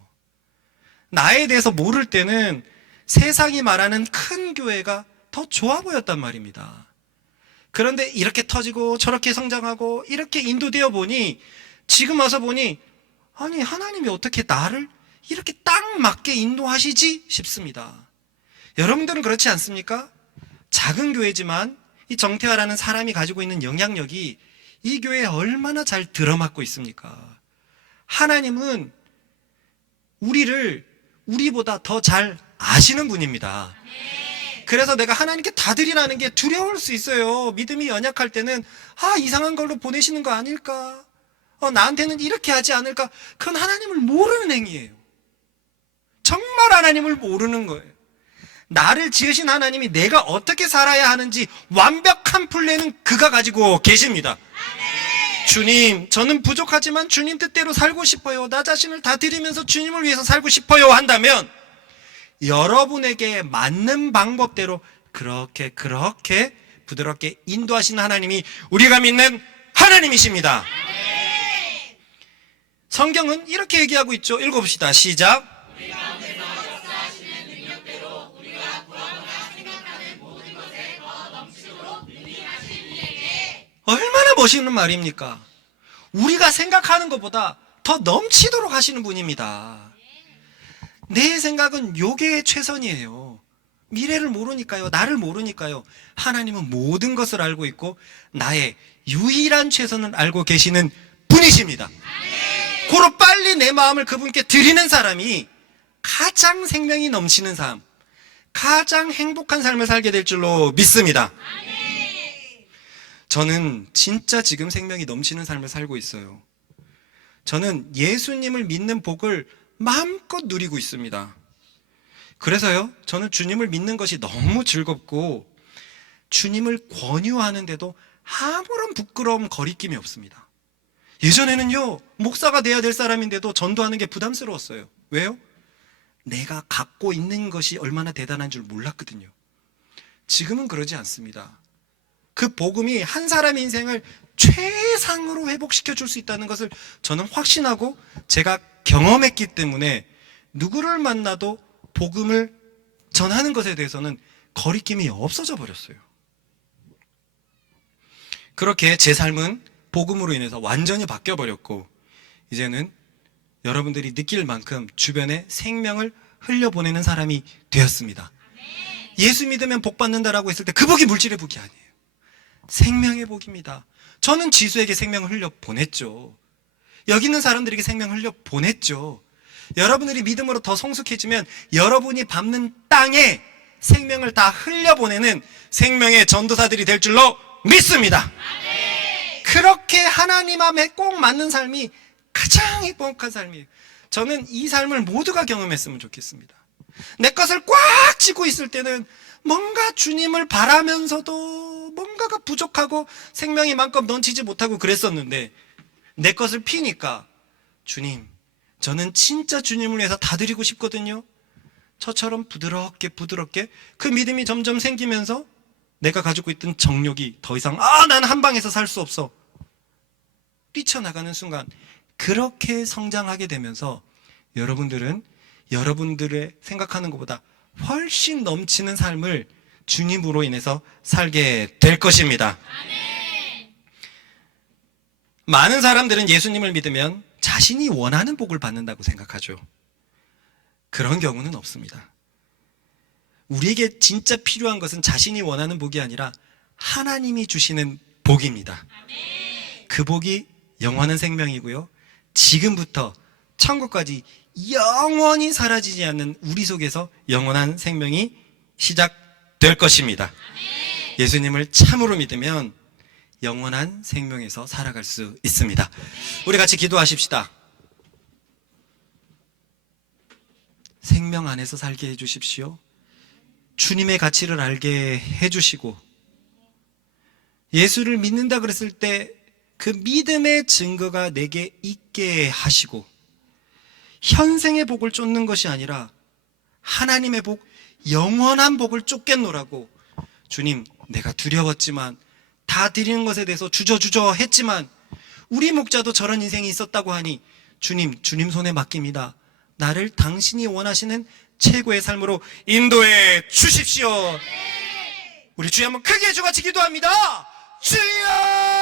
나에 대해서 모를 때는 세상이 말하는 큰 교회가 더 좋아 보였단 말입니다. 그런데 이렇게 터지고 저렇게 성장하고 이렇게 인도되어 보니, 지금 와서 보니, 아니, 하나님이 어떻게 나를 이렇게 딱 맞게 인도하시지 싶습니다. 여러분들은 그렇지 않습니까? 작은 교회지만 이 정태화라는 사람이 가지고 있는 영향력이 이 교회에 얼마나 잘 들어맞고 있습니까? 하나님은 우리보다 더 잘 아시는 분입니다. 그래서 내가 하나님께 다 드리라는 게 두려울 수 있어요. 믿음이 연약할 때는, 이상한 걸로 보내시는 거 아닐까? 나한테는 이렇게 하지 않을까? 그건 하나님을 모르는 행위예요. 정말 하나님을 모르는 거예요. 나를 지으신 하나님이 내가 어떻게 살아야 하는지 완벽한 플랜은 그가 가지고 계십니다. 주님, 저는 부족하지만 주님 뜻대로 살고 싶어요. 나 자신을 다 드리면서 주님을 위해서 살고 싶어요 한다면, 여러분에게 맞는 방법대로 그렇게 부드럽게 인도하시는 하나님이 우리가 믿는 하나님이십니다. 성경은 이렇게 얘기하고 있죠. 읽어봅시다. 시작. 얼마나 멋있는 말입니까? 우리가 생각하는 것보다 더 넘치도록 하시는 분입니다. 내 생각은 요게 최선이에요. 미래를 모르니까요. 나를 모르니까요. 하나님은 모든 것을 알고 있고 나의 유일한 최선을 알고 계시는 분이십니다. 고로 빨리 내 마음을 그분께 드리는 사람이 가장 생명이 넘치는 삶, 가장 행복한 삶을 살게 될 줄로 믿습니다. 저는 진짜 지금 생명이 넘치는 삶을 살고 있어요. 저는 예수님을 믿는 복을 마음껏 누리고 있습니다. 그래서요, 저는 주님을 믿는 것이 너무 즐겁고 주님을 권유하는데도 아무런 부끄러움, 거리낌이 없습니다. 예전에는요, 목사가 돼야 될 사람인데도 전도하는 게 부담스러웠어요. 왜요? 내가 갖고 있는 것이 얼마나 대단한 줄 몰랐거든요. 지금은 그러지 않습니다. 그 복음이 한 사람의 인생을 최상으로 회복시켜 줄 수 있다는 것을 저는 확신하고 제가 경험했기 때문에 누구를 만나도 복음을 전하는 것에 대해서는 거리낌이 없어져 버렸어요. 그렇게 제 삶은 복음으로 인해서 완전히 바뀌어 버렸고 이제는 여러분들이 느낄 만큼 주변에 생명을 흘려보내는 사람이 되었습니다. 예수 믿으면 복 받는다라고 했을 때 그 복이 물질의 복이 아니에요. 생명의 복입니다. 저는 지수에게 생명을 흘려보냈죠. 여기 있는 사람들에게 생명을 흘려보냈죠. 여러분들이 믿음으로 더 성숙해지면 여러분이 밟는 땅에 생명을 다 흘려보내는 생명의 전도사들이 될 줄로 믿습니다. 그렇게 하나님 앞에 꼭 맞는 삶이 가장 행복한 삶이에요. 저는 이 삶을 모두가 경험했으면 좋겠습니다. 내 것을 꽉 쥐고 있을 때는 뭔가 주님을 바라면서도 뭔가가 부족하고 생명이 마음껏 넘치지 못하고 그랬었는데 내 것을 피니까 주님, 저는 진짜 주님을 위해서 다 드리고 싶거든요. 저처럼 부드럽게 그 믿음이 점점 생기면서 내가 가지고 있던 정욕이 더 이상 난 한 방에서 살 수 없어 뛰쳐나가는 순간 그렇게 성장하게 되면서 여러분들은 여러분들의 생각하는 것보다 훨씬 넘치는 삶을 주님으로 인해서 살게 될 것입니다. 많은 사람들은 예수님을 믿으면 자신이 원하는 복을 받는다고 생각하죠. 그런 경우는 없습니다. 우리에게 진짜 필요한 것은 자신이 원하는 복이 아니라 하나님이 주시는 복입니다. 그 복이 영원한 생명이고요. 지금부터 천국까지 영원히 사라지지 않는 우리 속에서 영원한 생명이 시작될 것입니다. 예수님을 참으로 믿으면 영원한 생명에서 살아갈 수 있습니다. 우리 같이 기도하십시다. 생명 안에서 살게 해주십시오. 주님의 가치를 알게 해주시고 예수를 믿는다 그랬을 때 그 믿음의 증거가 내게 있게 하시고 현생의 복을 쫓는 것이 아니라 하나님의 복, 영원한 복을 쫓겠노라고 주님, 내가 두려웠지만 다 드리는 것에 대해서 주저주저 했지만 우리 목자도 저런 인생이 있었다고 하니 주님 손에 맡깁니다. 나를 당신이 원하시는 최고의 삶으로 인도해 주십시오. 우리 주여 한번 크게 주같이 기도합니다. 주여!